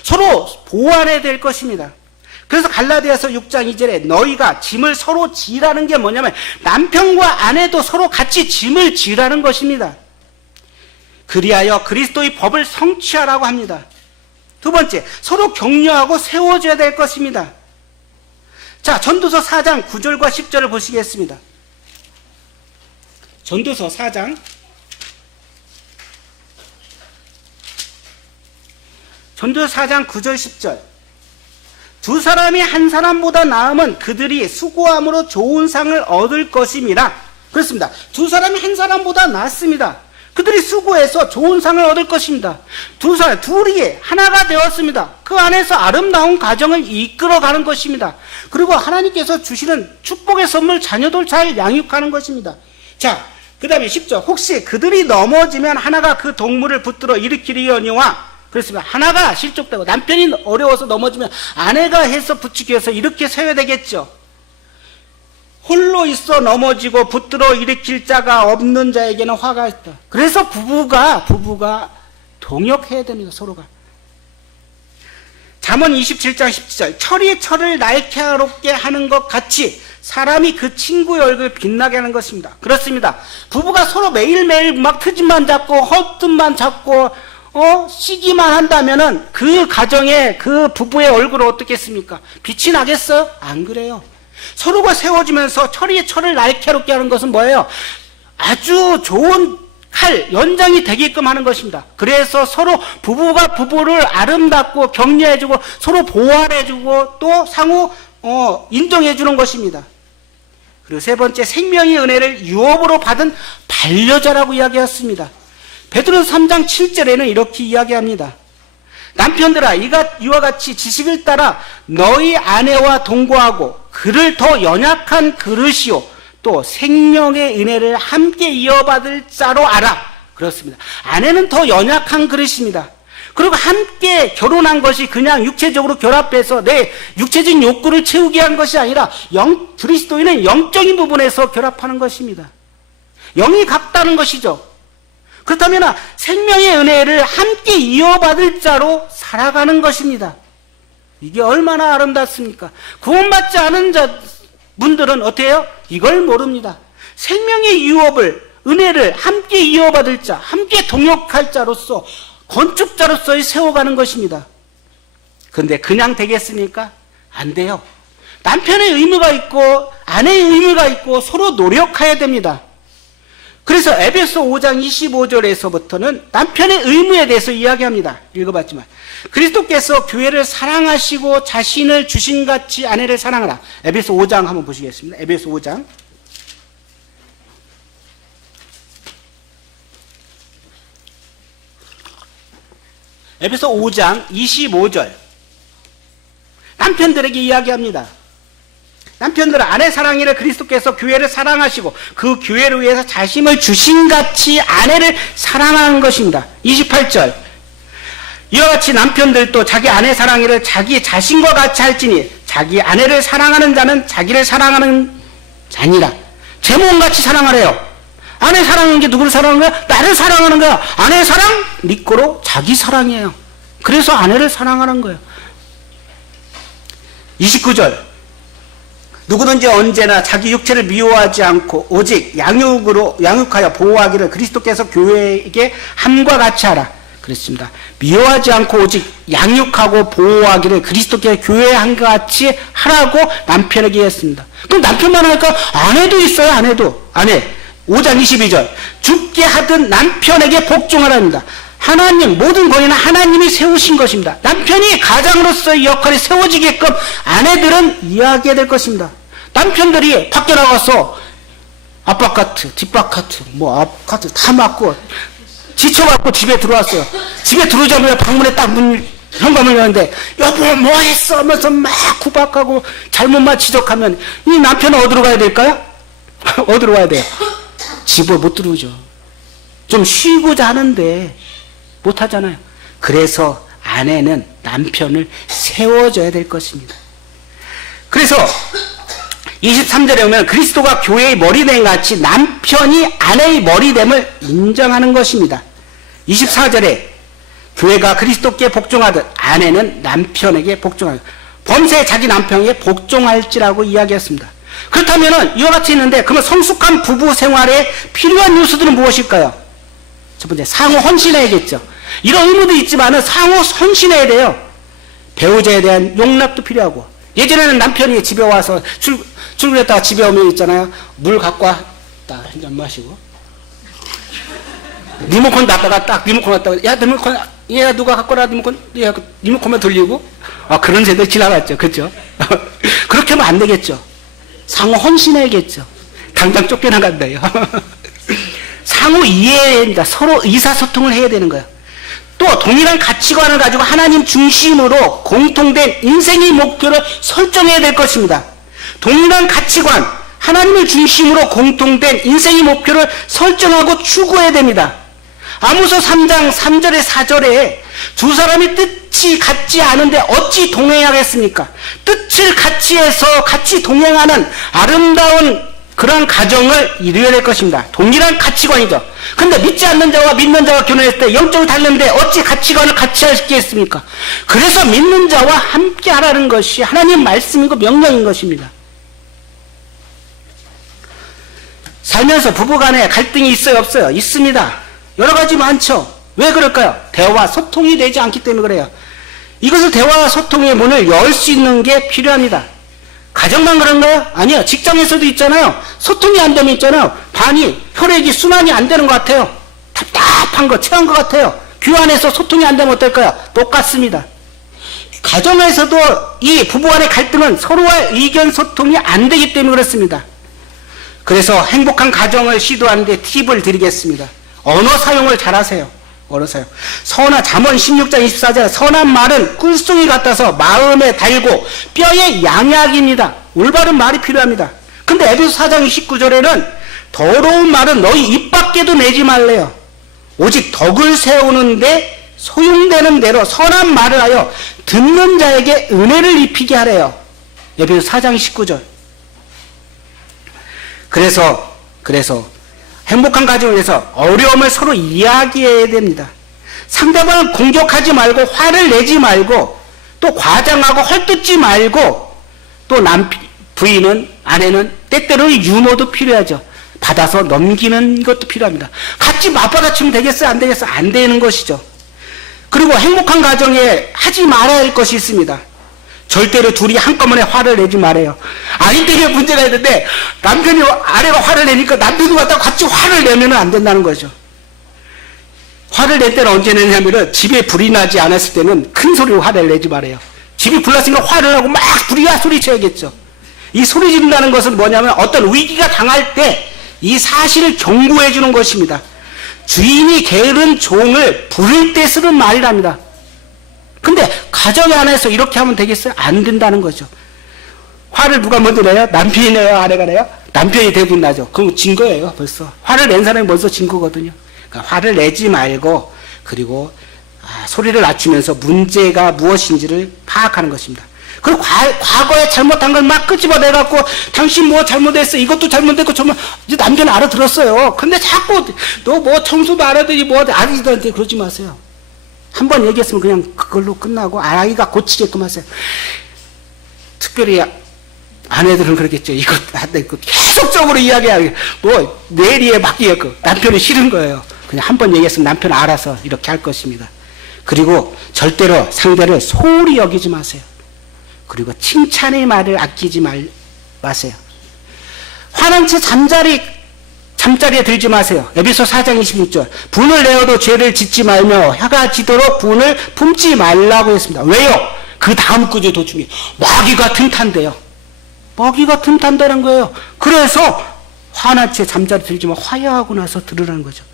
서로 보완해야 될 것입니다. 그래서 갈라디아서 6장 2절에 너희가 짐을 서로 지라는 게 뭐냐면 남편과 아내도 서로 같이 짐을 지라는 것입니다. 그리하여 그리스도의 법을 성취하라고 합니다. 두 번째, 서로 격려하고 세워줘야 될 것입니다. 자, 전도서 4장 9절과 10절을 보시겠습니다. 전도서 4장 전도서 4장 9절 10절 두 사람이 한 사람보다 나으면 그들이 수고함으로 좋은 상을 얻을 것임이라. 그렇습니다. 두 사람이 한 사람보다 낫습니다. 그들이 수고해서 좋은 상을 얻을 것입니다. 둘이 하나가 되었습니다. 그 안에서 아름다운 가정을 이끌어가는 것입니다. 그리고 하나님께서 주시는 축복의 선물 자녀들 잘 양육하는 것입니다. 자, 그 다음에 10절 혹시 그들이 넘어지면 하나가 그 동물을 붙들어 일으키려니와. 그렇습니다. 하나가 실족되고 남편이 어려워서 넘어지면 아내가 해서 붙이기 위해서 이렇게 세워야 되겠죠. 홀로 있어 넘어지고 붙들어 일으킬 자가 없는 자에게는 화가 있다. 그래서 부부가 동역해야 됩니다. 서로가. 잠언 27장 17절 철이 철을 날카롭게 하는 것 같이 사람이 그 친구의 얼굴을 빛나게 하는 것입니다. 그렇습니다. 부부가 서로 매일매일 막 트집만 잡고 헛뜸만 잡고 쉬기만 한다면은 그 가정에 그 부부의 얼굴을 어떻게 했습니까? 빛이 나겠어요? 안 그래요. 서로가 세워지면서 철이 철을 날카롭게 하는 것은 뭐예요? 아주 좋은 칼, 연장이 되게끔 하는 것입니다. 그래서 서로 부부가 부부를 아름답고 격려해주고 서로 보완해주고 또 상호 인정해주는 것입니다. 그리고 세 번째, 생명의 은혜를 유업으로 받은 반려자라고 이야기했습니다. 베드로서 3장 7절에는 이렇게 이야기합니다. 남편들아, 이와 같이 지식을 따라 너희 아내와 동거하고 그를 더 연약한 그릇이요 또 생명의 은혜를 함께 이어받을 자로 알아. 그렇습니다. 아내는 더 연약한 그릇입니다. 그리고 함께 결혼한 것이 그냥 육체적으로 결합해서 내 육체적인 욕구를 채우기 위한 것이 아니라 그리스도인은 영적인 부분에서 결합하는 것입니다. 영이 같다는 것이죠. 그렇다면 생명의 은혜를 함께 이어받을 자로 살아가는 것입니다. 이게 얼마나 아름답습니까? 구원받지 않은 분들은 어때요? 이걸 모릅니다. 생명의 유업을, 은혜를 함께 이어받을 자, 함께 동역할 자로서, 건축자로서의 세워가는 것입니다. 그런데 그냥 되겠습니까? 안 돼요. 남편의 의무가 있고 아내의 의무가 있고 서로 노력해야 됩니다. 그래서 에베소 5장 25절에서부터는 남편의 의무에 대해서 이야기합니다. 읽어봤지만 그리스도께서 교회를 사랑하시고 자신을 주신같이 아내를 사랑하라. 에베소 5장 한번 보시겠습니다. 에베소 5장 에베소 5장 25절 남편들에게 이야기합니다. 남편들은 아내 사랑이를 그리스도께서 교회를 사랑하시고 그 교회를 위해서 자신을 주신같이 아내를 사랑하는 것입니다. 28절 이와 같이 남편들도 자기 아내 사랑이를 자기 자신과 같이 할지니 자기 아내를 사랑하는 자는 자기를 사랑하는 자니라. 제 몸같이 사랑하래요. 아내 사랑하는 게 누구를 사랑하는 거야? 나를 사랑하는 거야. 아내 사랑? 니꼬로 자기 사랑이에요. 그래서 아내를 사랑하는 거예요. 29절 누구든지 언제나 자기 육체를 미워하지 않고 오직 양육하여 보호하기를 그리스도께서 교회에게 함과 같이 하라. 그렇습니다. 미워하지 않고 오직 양육하고 보호하기를 그리스도께서 교회에 함과 같이 하라고 남편에게 했습니다. 그럼 남편만 하니까 아내도 있어요. 아내 5장 22절 죽게 하든 남편에게 복종하랍니다. 하나님 모든 권위는 하나님이 세우신 것입니다. 남편이 가장으로서의 역할이 세워지게끔 아내들은 이야기해야 될 것입니다. 남편들이 밖에 나가서 앞바카트 뒷바카트 앞카트 다 맞고 지쳐갖고 집에 들어왔어요. 집에 들어오자마자 방문에 딱 현관을 여는데 여보 뭐 했어 하면서 막 구박하고 잘못만 지적하면 이 남편은 어디로 가야 될까요? 어디로 가야 돼요? 집을 못 들어오죠. 좀 쉬고자 하는데 못 하잖아요. 그래서 아내는 남편을 세워줘야 될 것입니다. 그래서 23절에 보면 그리스도가 교회의 머리됨 같이 남편이 아내의 머리됨을 인정하는 것입니다. 24절에 교회가 그리스도께 복종하듯 아내는 남편에게 복종하듯 범사에 자기 남편에게 복종할지라고 이야기했습니다. 그렇다면 이와 같이 있는데 그러면 성숙한 부부 생활에 필요한 요소들은 무엇일까요? 첫 번째 상호 헌신해야겠죠. 이런 의무도 있지만 상호 헌신해야 돼요. 배우자에 대한 용납도 필요하고 예전에는 남편이 집에 와서 출근했다가 집에 오면 있잖아요. 물 갖고 와. 딱 한 잔 마시고 리모컨 놨다가 딱 리모컨 놨다가 야 리모컨 얘 누가 갖고 라 리모컨 야 리모컨만 돌리고 그런 세대 지나갔죠. 그렇죠? 그렇게 하면 안 되겠죠. 상호 헌신해야겠죠. 당장 쫓겨나간다요. 상호 이해입니다. 서로 의사소통을 해야 되는 거예요. 또 동일한 가치관을 가지고 하나님 중심으로 공통된 인생의 목표를 설정해야 될 것입니다. 동일한 가치관, 하나님을 중심으로 공통된 인생의 목표를 설정하고 추구해야 됩니다. 아모스 3장 3절에 4절에 두 사람이 뜻이 같지 않은데 어찌 동행하겠습니까? 뜻을 같이 해서 같이 동행하는 아름다운 그런 가정을 이루어야 될 것입니다. 동일한 가치관이죠. 근데 믿지 않는 자와 믿는 자가 결혼했을 때 영적으로 다른데 어찌 가치관을 같이 할 수 있겠습니까? 그래서 믿는 자와 함께 하라는 것이 하나님 말씀이고 명령인 것입니다. 살면서 부부간에 갈등이 있어요, 없어요? 있습니다. 여러 가지 많죠. 왜 그럴까요? 대화와 소통이 되지 않기 때문에 그래요. 이것을 대화와 소통의 문을 열 수 있는 게 필요합니다. 가정만 그런가요? 아니요. 직장에서도 있잖아요. 소통이 안 되면 있잖아요. 혈액이 순환이 안 되는 것 같아요. 답답한 거, 체한 것 같아요. 교회 안에서 소통이 안 되면 어떨까요? 똑같습니다. 가정에서도 이 부부간의 갈등은 서로의 의견 소통이 안 되기 때문에 그렇습니다. 그래서 행복한 가정을 시도하는데 팁을 드리겠습니다. 언어 사용을 잘하세요. 언어 사용. 잠언 16장 24절 선한 말은 꿀송이 같아서 마음에 달고 뼈에 양약입니다. 올바른 말이 필요합니다. 근데 에베소 4장 29절에는 더러운 말은 너희 입 밖에도 내지 말래요. 오직 덕을 세우는데 소용되는 대로 선한 말을 하여 듣는 자에게 은혜를 입히게 하래요. 에베소 4장 19절. 그래서 행복한 가정을 위해서 어려움을 서로 이야기해야 됩니다. 상대방을 공격하지 말고 화를 내지 말고 또 과장하고 헐뜯지 말고 또 부인은 아내는 때때로는 유머도 필요하죠. 받아서 넘기는 것도 필요합니다. 같이 맞받아치면 되겠어요? 안 되겠어요? 안 되는 것이죠. 그리고 행복한 가정에 하지 말아야 할 것이 있습니다. 절대로 둘이 한꺼번에 화를 내지 말아요. 아이 때문에 문제가 있는데 남편이 아내가 화를 내니까 남편도 같이 화를 내면 안 된다는 거죠. 화를 낼 때는 언제 내냐면은 집에 불이 나지 않았을 때는 큰 소리로 화를 내지 말아요. 집이 불났으니까 화를 하고 막 불이야 소리쳐야겠죠. 이 소리 지른다는 것은 뭐냐면 어떤 위기가 당할 때 이 사실을 경고해 주는 것입니다. 주인이 게으른 종을 부를 때 쓰는 말이랍니다. 근데 가정 안에서 이렇게 하면 되겠어요? 안 된다는 거죠. 화를 누가 먼저 내요? 남편이 내요? 아내가 내요? 남편이 대부분 나죠. 그럼 진 거예요, 벌써. 화를 낸 사람이 벌써 진 거거든요. 그러니까 화를 내지 말고, 그리고 소리를 낮추면서 문제가 무엇인지를 파악하는 것입니다. 그리고 과거에 잘못한 걸 막 끄집어내갖고, 당신 뭐 잘못했어, 이것도 잘못했고, 정말, 이제 남편은 알아들었어요. 근데 자꾸, 너 뭐 청소도 안 하더니 뭐, 아기들한테 그러지 마세요. 한 번 얘기했으면 그냥 그걸로 끝나고 아이가 고치게끔 하세요. 특별히 아내들은 그러겠죠. 이것 계속적으로 이야기하고 뭐 내리에 맡기게끔 남편이 싫은 거예요. 그냥 한 번 얘기했으면 남편 알아서 이렇게 할 것입니다. 그리고 절대로 상대를 소홀히 여기지 마세요. 그리고 칭찬의 말을 아끼지 마세요. 화난 채 잠자리에 들지 마세요. 에베소 4장 26절. 분을 내어도 죄를 짓지 말며 혀가 지도록 분을 품지 말라고 했습니다. 왜요? 그 다음 구절도 중요해요. 마귀가 틈탄대요. 마귀가 틈탄다는 거예요. 그래서 화난 채 잠자리 들지만 화해하고 나서 들으라는 거죠.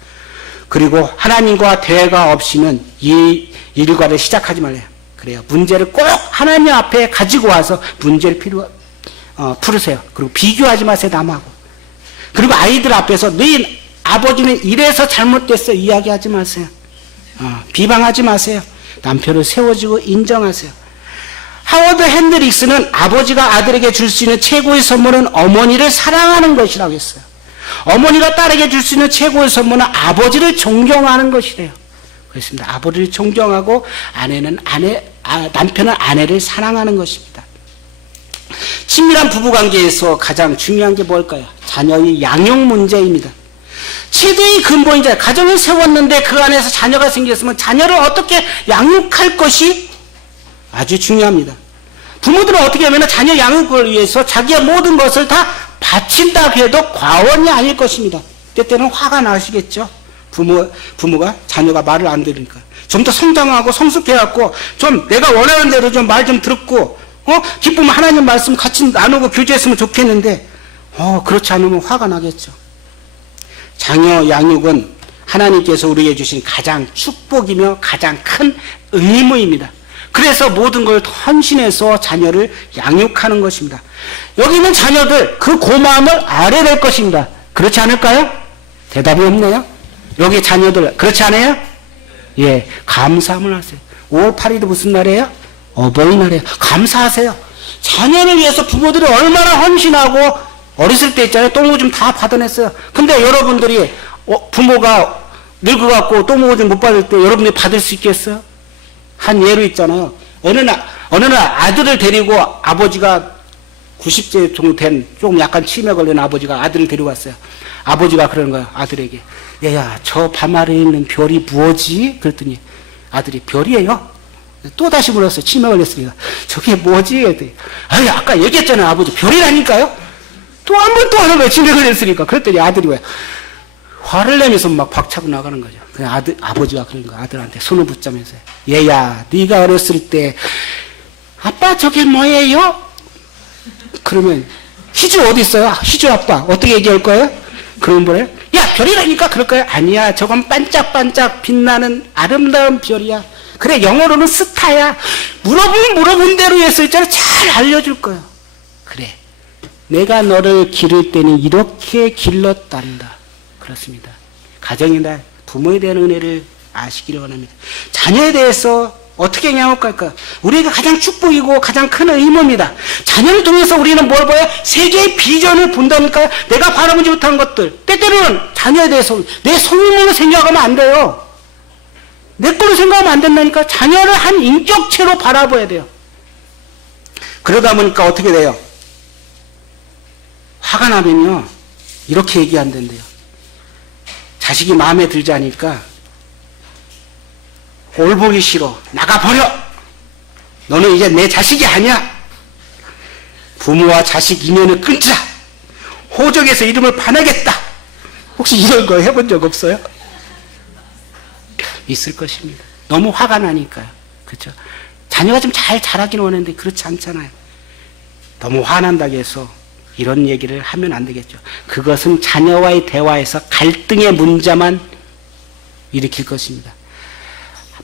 그리고 하나님과 대화가 없이는 이 일과를 시작하지 말래요. 그래요. 문제를 꼭 하나님 앞에 가지고 와서 문제를 풀으세요. 그리고 비교하지 마세요, 남하고. 그리고 아이들 앞에서 너희 아버지는 이래서 잘못됐어 이야기하지 마세요. 비방하지 마세요. 남편을 세워주고 인정하세요. 하워드 핸드릭스는 아버지가 아들에게 줄 수 있는 최고의 선물은 어머니를 사랑하는 것이라고 했어요. 어머니가 딸에게 줄 수 있는 최고의 선물은 아버지를 존경하는 것이래요. 그렇습니다. 아버지를 존경하고 남편은 아내를 사랑하는 것입니다. 친밀한 부부관계에서 가장 중요한 게 뭘까요? 자녀의 양육 문제입니다. 최대의 근본이자 가정을 세웠는데 그 안에서 자녀가 생겼으면 자녀를 어떻게 양육할 것이 아주 중요합니다. 부모들은 어떻게 하면 자녀 양육을 위해서 자기의 모든 것을 다 바친다고 해도 과언이 아닐 것입니다. 때때는 화가 나시겠죠. 부모가 자녀가 말을 안 들으니까. 좀 더 성장하고 성숙해갖고 좀 내가 원하는 대로 좀 말 좀 듣고 기쁘면 하나님 말씀 같이 나누고 교제했으면 좋겠는데 그렇지 않으면 화가 나겠죠. 자녀 양육은 하나님께서 우리에게 주신 가장 축복이며 가장 큰 의무입니다. 그래서 모든 걸 헌신해서 자녀를 양육하는 것입니다. 여기 있는 자녀들 그 고마움을 알아야 될 것입니다. 그렇지 않을까요? 대답이 없네요. 여기 자녀들 그렇지 않아요? 예, 감사함을 하세요. 5월 8일이 무슨 날이에요? 어버이날이에요. 감사하세요. 자녀를 위해서 부모들이 얼마나 헌신하고 어렸을 때 있잖아요. 똥오줌 다 받아냈어요. 근데 여러분들이 부모가 늙어갖고 똥오줌 못 받을 때 여러분들이 받을 수 있겠어요? 한 예로 있잖아요. 어느 날 아들을 데리고 아버지가 90세 정도 된 조금 약간 치매 걸린 아버지가 아들을 데리고 왔어요. 아버지가 그러는 거예요. 아들에게. 얘야, 저 밤하늘에 있는 별이 무엇이? 그랬더니 아들이 별이에요. 또 다시 물었어요. 치매 걸렸으니까. 저게 뭐지? 그랬더니, 아니, 아까 얘기했잖아요. 아버지. 별이라니까요? 또 한 번 또 하는 치매 걸렸으니까. 그랬더니 아들이 왜 화를 내면서 막 박차고 나가는 거죠. 그냥 아버지가 그런 거 아들한테 손을 붙잡면서. 얘야, 네가 어렸을 때, 아빠 저게 뭐예요? 그러면, 희주 어디 있어요? 희주 아빠. 어떻게 얘기할 거예요? 그러면 뭐래요? 야, 별이라니까 그럴 거예요? 아니야. 저건 반짝반짝 빛나는 아름다운 별이야. 그래, 영어로는 스타야. 물어본 대로 해서 있잖아. 잘 알려줄 거야. 그래. 내가 너를 기를 때는 이렇게 길렀단다. 그렇습니다. 가정이나 부모에 대한 은혜를 아시기를 원합니다. 자녀에 대해서 어떻게 양육할까? 우리가 가장 축복이고 가장 큰 의무입니다. 자녀를 통해서 우리는 뭘 봐요? 세계의 비전을 본다니까요. 내가 바라보지 못한 것들. 때때로는 자녀에 대해서 내 성인으로 생각하면 안 돼요. 내 걸로 생각하면 안 된다니까. 자녀를 한 인격체로 바라봐야 돼요. 그러다 보니까 어떻게 돼요? 화가 나면요, 이렇게 얘기한댄대요. 자식이 마음에 들지 않으니까 꼴 보기 싫어. 나가버려. 너는 이제 내 자식이 아니야. 부모와 자식 인연을 끊자. 호적에서 이름을 반하겠다. 혹시 이런 거 해본 적 없어요? 있을 것입니다. 너무 화가 나니까요. 그렇죠? 자녀가 좀 잘 자라기는 원하는데 그렇지 않잖아요. 너무 화난다고 해서 이런 얘기를 하면 안 되겠죠. 그것은 자녀와의 대화에서 갈등의 문제만 일으킬 것입니다.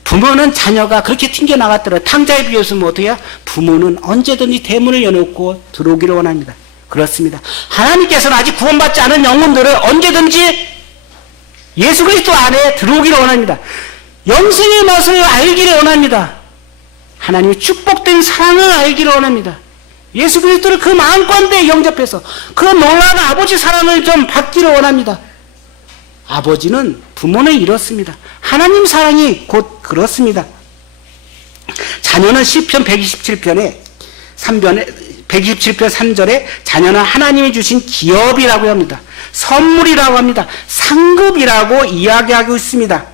부모는 자녀가 그렇게 튕겨나갔더라도 탕자에 비해서 뭐 어떻게 해요? 부모는 언제든지 대문을 여놓고 들어오기를 원합니다. 그렇습니다. 하나님께서는 아직 구원받지 않은 영혼들을 언제든지 예수 그리스도 안에 들어오기를 원합니다. 영생의 맛을 알기를 원합니다. 하나님의 축복된 사랑을 알기를 원합니다. 예수 그리스도를 그 마음가운데 영접해서 그 놀라운 아버지 사랑을 좀 받기를 원합니다. 아버지는 부모는 이렇습니다. 하나님 사랑이 곧 그렇습니다. 자녀는 시편 127편에 3절에 자녀는 하나님이 주신 기업이라고 합니다. 선물이라고 합니다. 상급이라고 이야기하고 있습니다.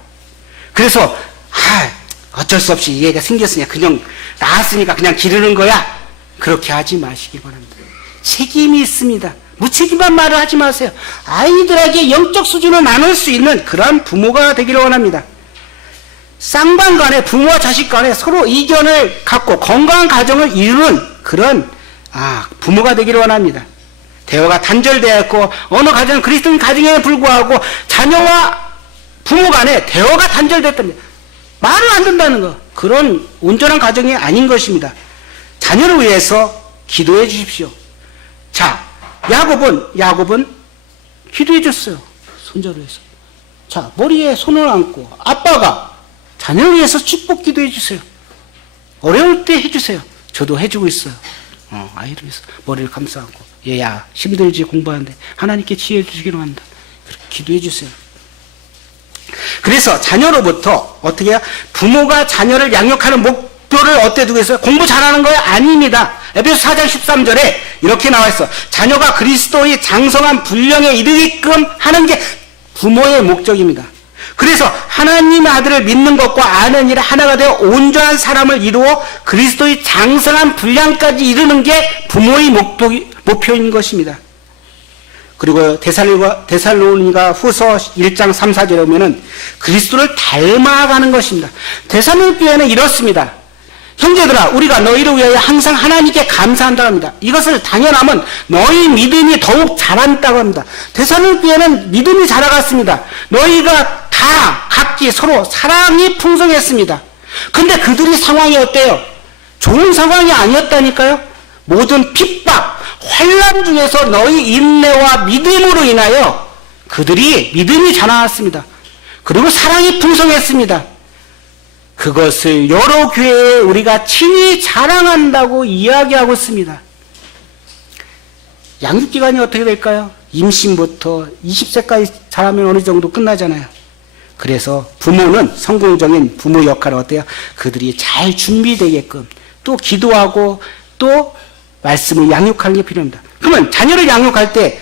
그래서 어쩔 수 없이 얘가 생겼으니까 그냥 낳았으니까 그냥 기르는 거야. 그렇게 하지 마시기 바랍니다. 책임이 있습니다. 무책임한 말을 하지 마세요. 아이들에게 영적 수준을 나눌 수 있는 그러한 부모가 되기를 원합니다. 쌍방 간에 부모와 자식 간에 서로 이견을 갖고 건강한 가정을 이루는 그런 부모가 되기를 원합니다. 대화가 단절되어 있고 어느 가정은 그리스도인 가정에 불구하고 자녀와 부모 간에 대화가 단절됐답니다. 말을 안 듣는다는 거. 그런 온전한 가정이 아닌 것입니다. 자녀를 위해서 기도해 주십시오. 자, 야곱은 기도해 줬어요. 손자를 위해서. 자, 머리에 손을 얹고 아빠가 자녀를 위해서 축복 기도해 주세요. 어려울 때 해주세요. 저도 해주고 있어요. 아이를 위해서 머리를 감싸 안고 얘야 힘들지 공부하는데 하나님께 지혜 주시기로 한다. 그렇게 기도해 주세요. 그래서 자녀로부터 어떻게 해요? 부모가 자녀를 양육하는 목표를 어떻게 두고 있어요? 공부 잘하는 거예요? 아닙니다. 에베소 4장 13절에 이렇게 나와 있어. 자녀가 그리스도의 장성한 분량에 이르게끔 하는 게 부모의 목적입니다. 그래서 하나님의 아들을 믿는 것과 아는 일에 하나가 되어 온전한 사람을 이루어 그리스도의 장성한 분량까지 이르는 게 부모의 목표인 것입니다. 그리고 데살로니가 후서 1장 3, 4절에 보면은 그리스도를 닮아가는 것입니다. 데살로니가 교회는 이렇습니다. 형제들아, 우리가 너희를 위하여 항상 하나님께 감사한다고 합니다. 이것을 당연하면 너희 믿음이 더욱 자란다고 합니다. 데살로니가 교회는 믿음이 자라갔습니다. 너희가 다 각기 서로 사랑이 풍성했습니다. 근데 그들의 상황이 어때요? 좋은 상황이 아니었다니까요? 모든 핍박, 환난 중에서 너희 인내와 믿음으로 인하여 그들이 믿음이 자라났습니다. 그리고 사랑이 풍성했습니다. 그것을 여러 교회에 우리가 친히 자랑한다고 이야기하고 있습니다. 양육기간이 어떻게 될까요? 임신부터 20세까지 자라면 어느 정도 끝나잖아요. 그래서 부모는 성공적인 부모 역할을 어때요? 그들이 잘 준비되게끔 또 기도하고 또 말씀을 양육하는 게 필요합니다. 그러면 자녀를 양육할 때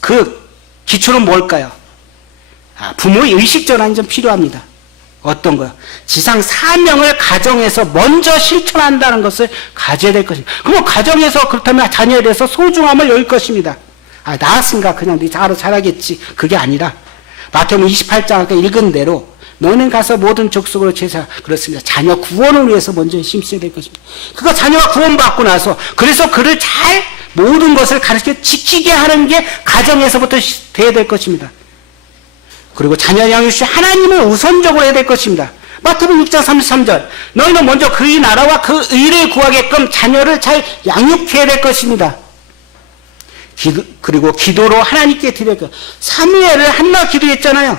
그 기초는 뭘까요? 부모의 의식 전환이 좀 필요합니다. 어떤 거요? 지상 사명을 가정에서 먼저 실천한다는 것을 가져야 될 것입니다. 그럼 가정에서 그렇다면 자녀에 대해서 소중함을 여길 것입니다. 아, 나았으니까 그냥 네 알아서 잘하겠지. 그게 아니라 마태복음 28장 아까 읽은 대로 너는 가서 모든 족속으로 제사, 그렇습니다. 자녀 구원을 위해서 먼저 힘써야 될 것입니다. 그가 자녀가 구원받고 나서 그래서 그를 잘 모든 것을 가르쳐 지키게 하는 게 가정에서부터 돼야 될 것입니다. 그리고 자녀 양육 시 하나님을 우선적으로 해야 될 것입니다. 마태복음 6장 33절 너희는 먼저 그의 나라와 그 의를 구하게끔 자녀를 잘 양육해야 될 것입니다. 그리고 기도로 하나님께 드릴 것. 사무엘을 한나 기도했잖아요.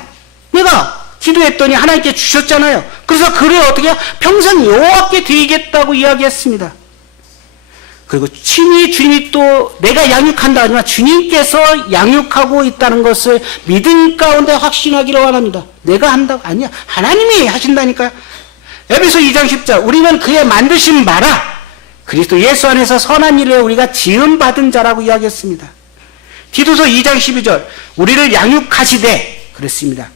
내가 기도했더니 하나님께 주셨잖아요. 그래서 그를 어떻게 평생 여호와께 드리겠다고 이야기했습니다. 그리고 친히 주님이 또 내가 양육한다 하지만 주님께서 양육하고 있다는 것을 믿음 가운데 확신하기를 원합니다. 내가 한다고? 아니야. 하나님이 하신다니까요. 에베소 2장 10절 우리는 그의 만드신 바라 그리스도 예수 안에서 선한 일에 우리가 지음받은 자라고 이야기했습니다. 디도서 2장 12절 우리를 양육하시되 그랬습니다.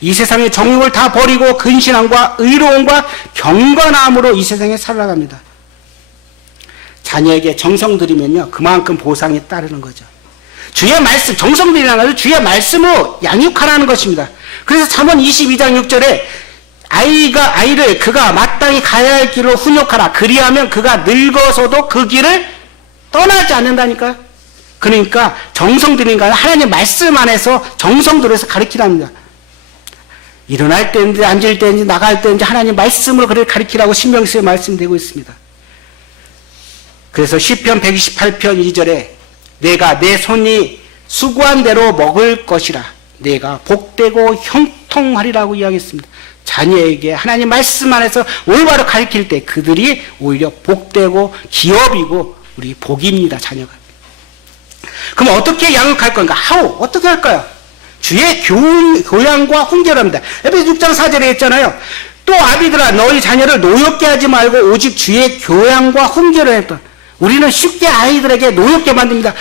이 세상의 정욕을 다 버리고 근신함과 의로움과 경건함으로 이 세상에 살아갑니다. 자녀에게 정성 들이면요 그만큼 보상이 따르는 거죠. 주의 말씀, 정성 들이라는 것은 주의 말씀으로 양육하라는 것입니다. 그래서 잠언 22장 6절에 아이를 그가 마땅히 가야 할 길로 훈육하라. 그리하면 그가 늙어서도 그 길을 떠나지 않는다니까요. 그러니까 정성 들이는 거 하나님 말씀 안에서 정성 들여서 가르치랍니다. 일어날 때인지 앉을 때인지 나갈 때인지 하나님 말씀으로 그를 가르치라고 신명수에 말씀되고 있습니다. 그래서 시편 128편 2절에 내가 내 손이 수고한 대로 먹을 것이라 내가 복되고 형통하리라고 이야기했습니다. 자녀에게 하나님 말씀 안에서 올바로 가르칠 때 그들이 오히려 복되고 기업이고 우리 복입니다. 자녀가. 그럼 어떻게 양육할 건가? 어떻게 할까요? 주의 교양과 훈계랍니다. 에베소 6장 4절에 했잖아요. 또 아비들아 너희 자녀를 노엽게 하지 말고 오직 주의 교양과 훈계를 했던. 우리는 쉽게 아이들에게 노엽게 만듭니다.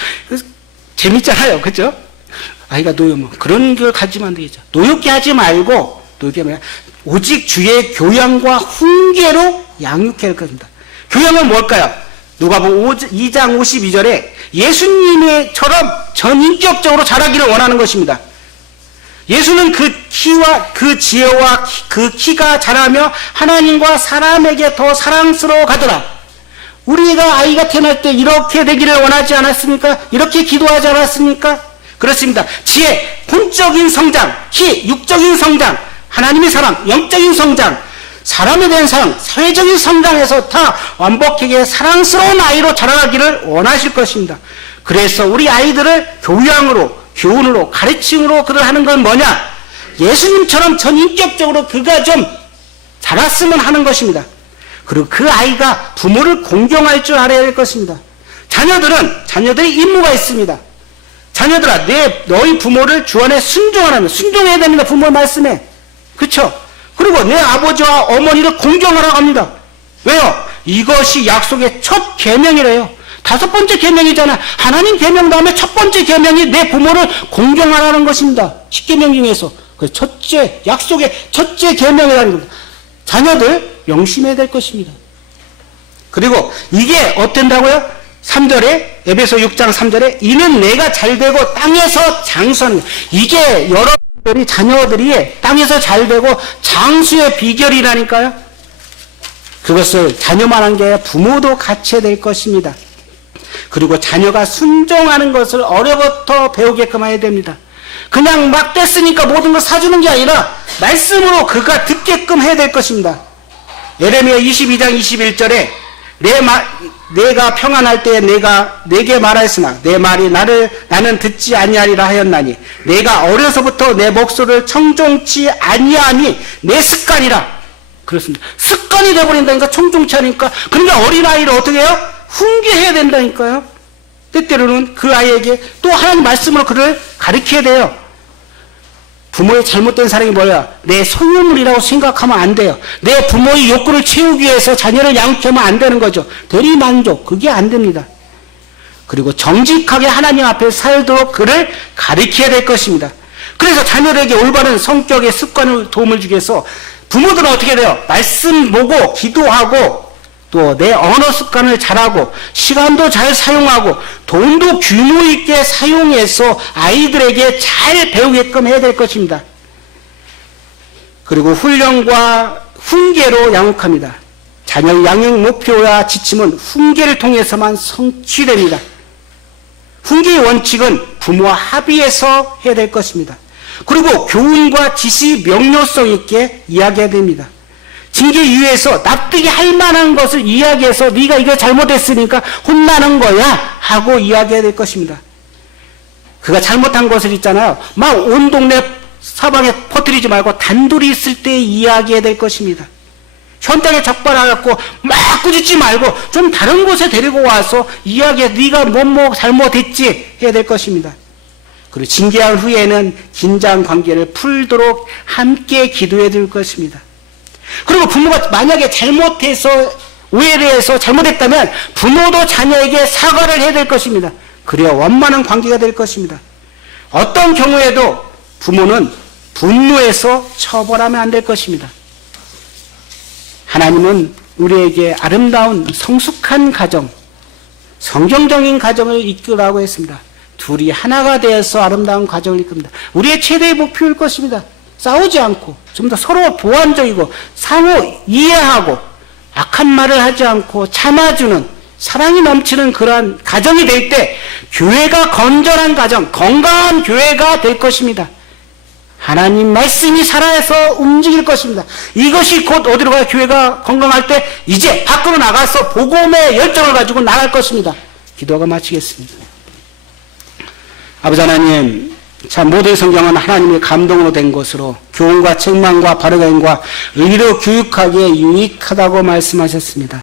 재밌잖아요. 그죠? 아이가 노여면 그런 걸 가지면 안 되겠죠. 노엽게 하지 말고 노엽게 하면 오직 주의 교양과 훈계로 양육해야 할 것입니다. 교양은 뭘까요? 누가복음 2장 52절에 예수님처럼 전인격적으로 자라기를 원하는 것입니다. 예수는 그 키와 그 지혜와 그 키가 자라며 하나님과 사람에게 더 사랑스러워 가더라. 우리가 아이가 태어날 때 이렇게 되기를 원하지 않았습니까? 이렇게 기도하지 않았습니까? 그렇습니다. 지혜, 혼적인 성장, 키, 육적인 성장, 하나님의 사랑, 영적인 성장, 사람에 대한 사랑, 사회적인 성장에서 다 완벽하게 사랑스러운 아이로 자라가기를 원하실 것입니다. 그래서 우리 아이들을 교양으로, 교훈으로, 가르침으로 그를 하는 건 뭐냐? 예수님처럼 전인격적으로 그가 좀 자랐으면 하는 것입니다. 그리고 그 아이가 부모를 공경할 줄 알아야 될 것입니다. 자녀들이 임무가 있습니다. 자녀들아, 너희 부모를 주 안에 순종하라면 순종해야 됩니다. 부모의 말씀에. 그렇죠? 그리고 내 아버지와 어머니를 공경하라고 합니다. 왜요? 이것이 약속의 첫 계명이래요. 5번째 계명이잖아. 하나님 계명 다음에 첫 번째 계명이 내 부모를 공경하라는 것입니다. 10계명 중에서. 그 약속의 첫째 계명이라는 겁니다. 자녀들 명심해야 될 것입니다. 그리고 이게 어떤다고요? 3절에 에베소 6장 3절에 이는 내가 잘되고 땅에서 장수하는 거예요. 이게 여러분들이 자녀들이 땅에서 잘되고 장수의 비결이라니까요. 그것을 자녀만 한 게 아니라 부모도 같이 해야 될 것입니다. 그리고 자녀가 순종하는 것을 어려부터 배우게끔 해야 됩니다. 그냥 막 뗐으니까 모든 걸 사주는 게 아니라 말씀으로 그가 듣게끔 해야 될 것입니다. 예레미야 22장 21절에 내가 평안할 때에 내게 말하였으나 내 말이 나는 듣지 아니하리라 하였나니 내가 어려서부터 내 목소리를 청종치 아니하니 내 습관이라. 그렇습니다. 습관이 되어버린다니까 청종치 않으니까. 그러니까 어린아이를 어떻게 해요? 훈계해야 된다니까요. 때때로는 그 아이에게 또 하나님 말씀으로 그를 가르쳐야 돼요. 부모의 잘못된 사랑이 뭐야? 내 소유물이라고 생각하면 안 돼요. 내 부모의 욕구를 채우기 위해서 자녀를 양육하면 안 되는 거죠. 대리만족, 그게 안 됩니다. 그리고 정직하게 하나님 앞에 살도록 그를 가르쳐야 될 것입니다. 그래서 자녀들에게 올바른 성격의 습관을 도움을 주기 위해서 부모들은 어떻게 돼요? 말씀 보고 기도하고 또 내 언어 습관을 잘하고 시간도 잘 사용하고 돈도 규모 있게 사용해서 아이들에게 잘 배우게끔 해야 될 것입니다. 그리고 훈련과 훈계로 양육합니다. 자녀 양육 목표와 지침은 훈계를 통해서만 성취됩니다. 훈계의 원칙은 부모와 합의해서 해야 될 것입니다. 그리고 교훈과 지시 명료성 있게 이야기해야 됩니다. 징계 이유에서 납득이 할 만한 것을 이야기해서 네가 이거 잘못했으니까 혼나는 거야 하고 이야기해야 될 것입니다. 그가 잘못한 것을 있잖아요. 막 온 동네 사방에 퍼뜨리지 말고 단둘이 있을 때 이야기해야 될 것입니다. 현장에 적발해갖고 막 꾸짖지 말고 좀 다른 곳에 데리고 와서 이야기해 네가 뭐뭐 잘못했지 해야 될 것입니다. 그리고 징계한 후에는 긴장 관계를 풀도록 함께 기도해야 될 것입니다. 그리고 부모가 만약에 잘못해서 오해를 해서 잘못했다면 부모도 자녀에게 사과를 해야 될 것입니다. 그래야 원만한 관계가 될 것입니다. 어떤 경우에도 부모는 분노해서 처벌하면 안 될 것입니다. 하나님은 우리에게 아름다운 성숙한 가정, 성경적인 가정을 이끌라고 했습니다. 둘이 하나가 되어서 아름다운 가정을 이끕니다. 우리의 최대의 목표일 것입니다. 싸우지 않고 좀 더 서로 보완적이고 상호 이해하고 악한 말을 하지 않고 참아주는 사랑이 넘치는 그러한 가정이 될 때 교회가 건전한 가정, 건강한 교회가 될 것입니다. 하나님 말씀이 살아서 움직일 것입니다. 이것이 곧 어디로 가요? 교회가 건강할 때 이제 밖으로 나가서 복음의 열정을 가지고 나갈 것입니다. 기도가 마치겠습니다. 아버지 하나님, 참 모든 성경은 하나님의 감동으로 된 것으로 교훈과 책망과 바르게 행과 의로 교육하기에 유익하다고 말씀하셨습니다.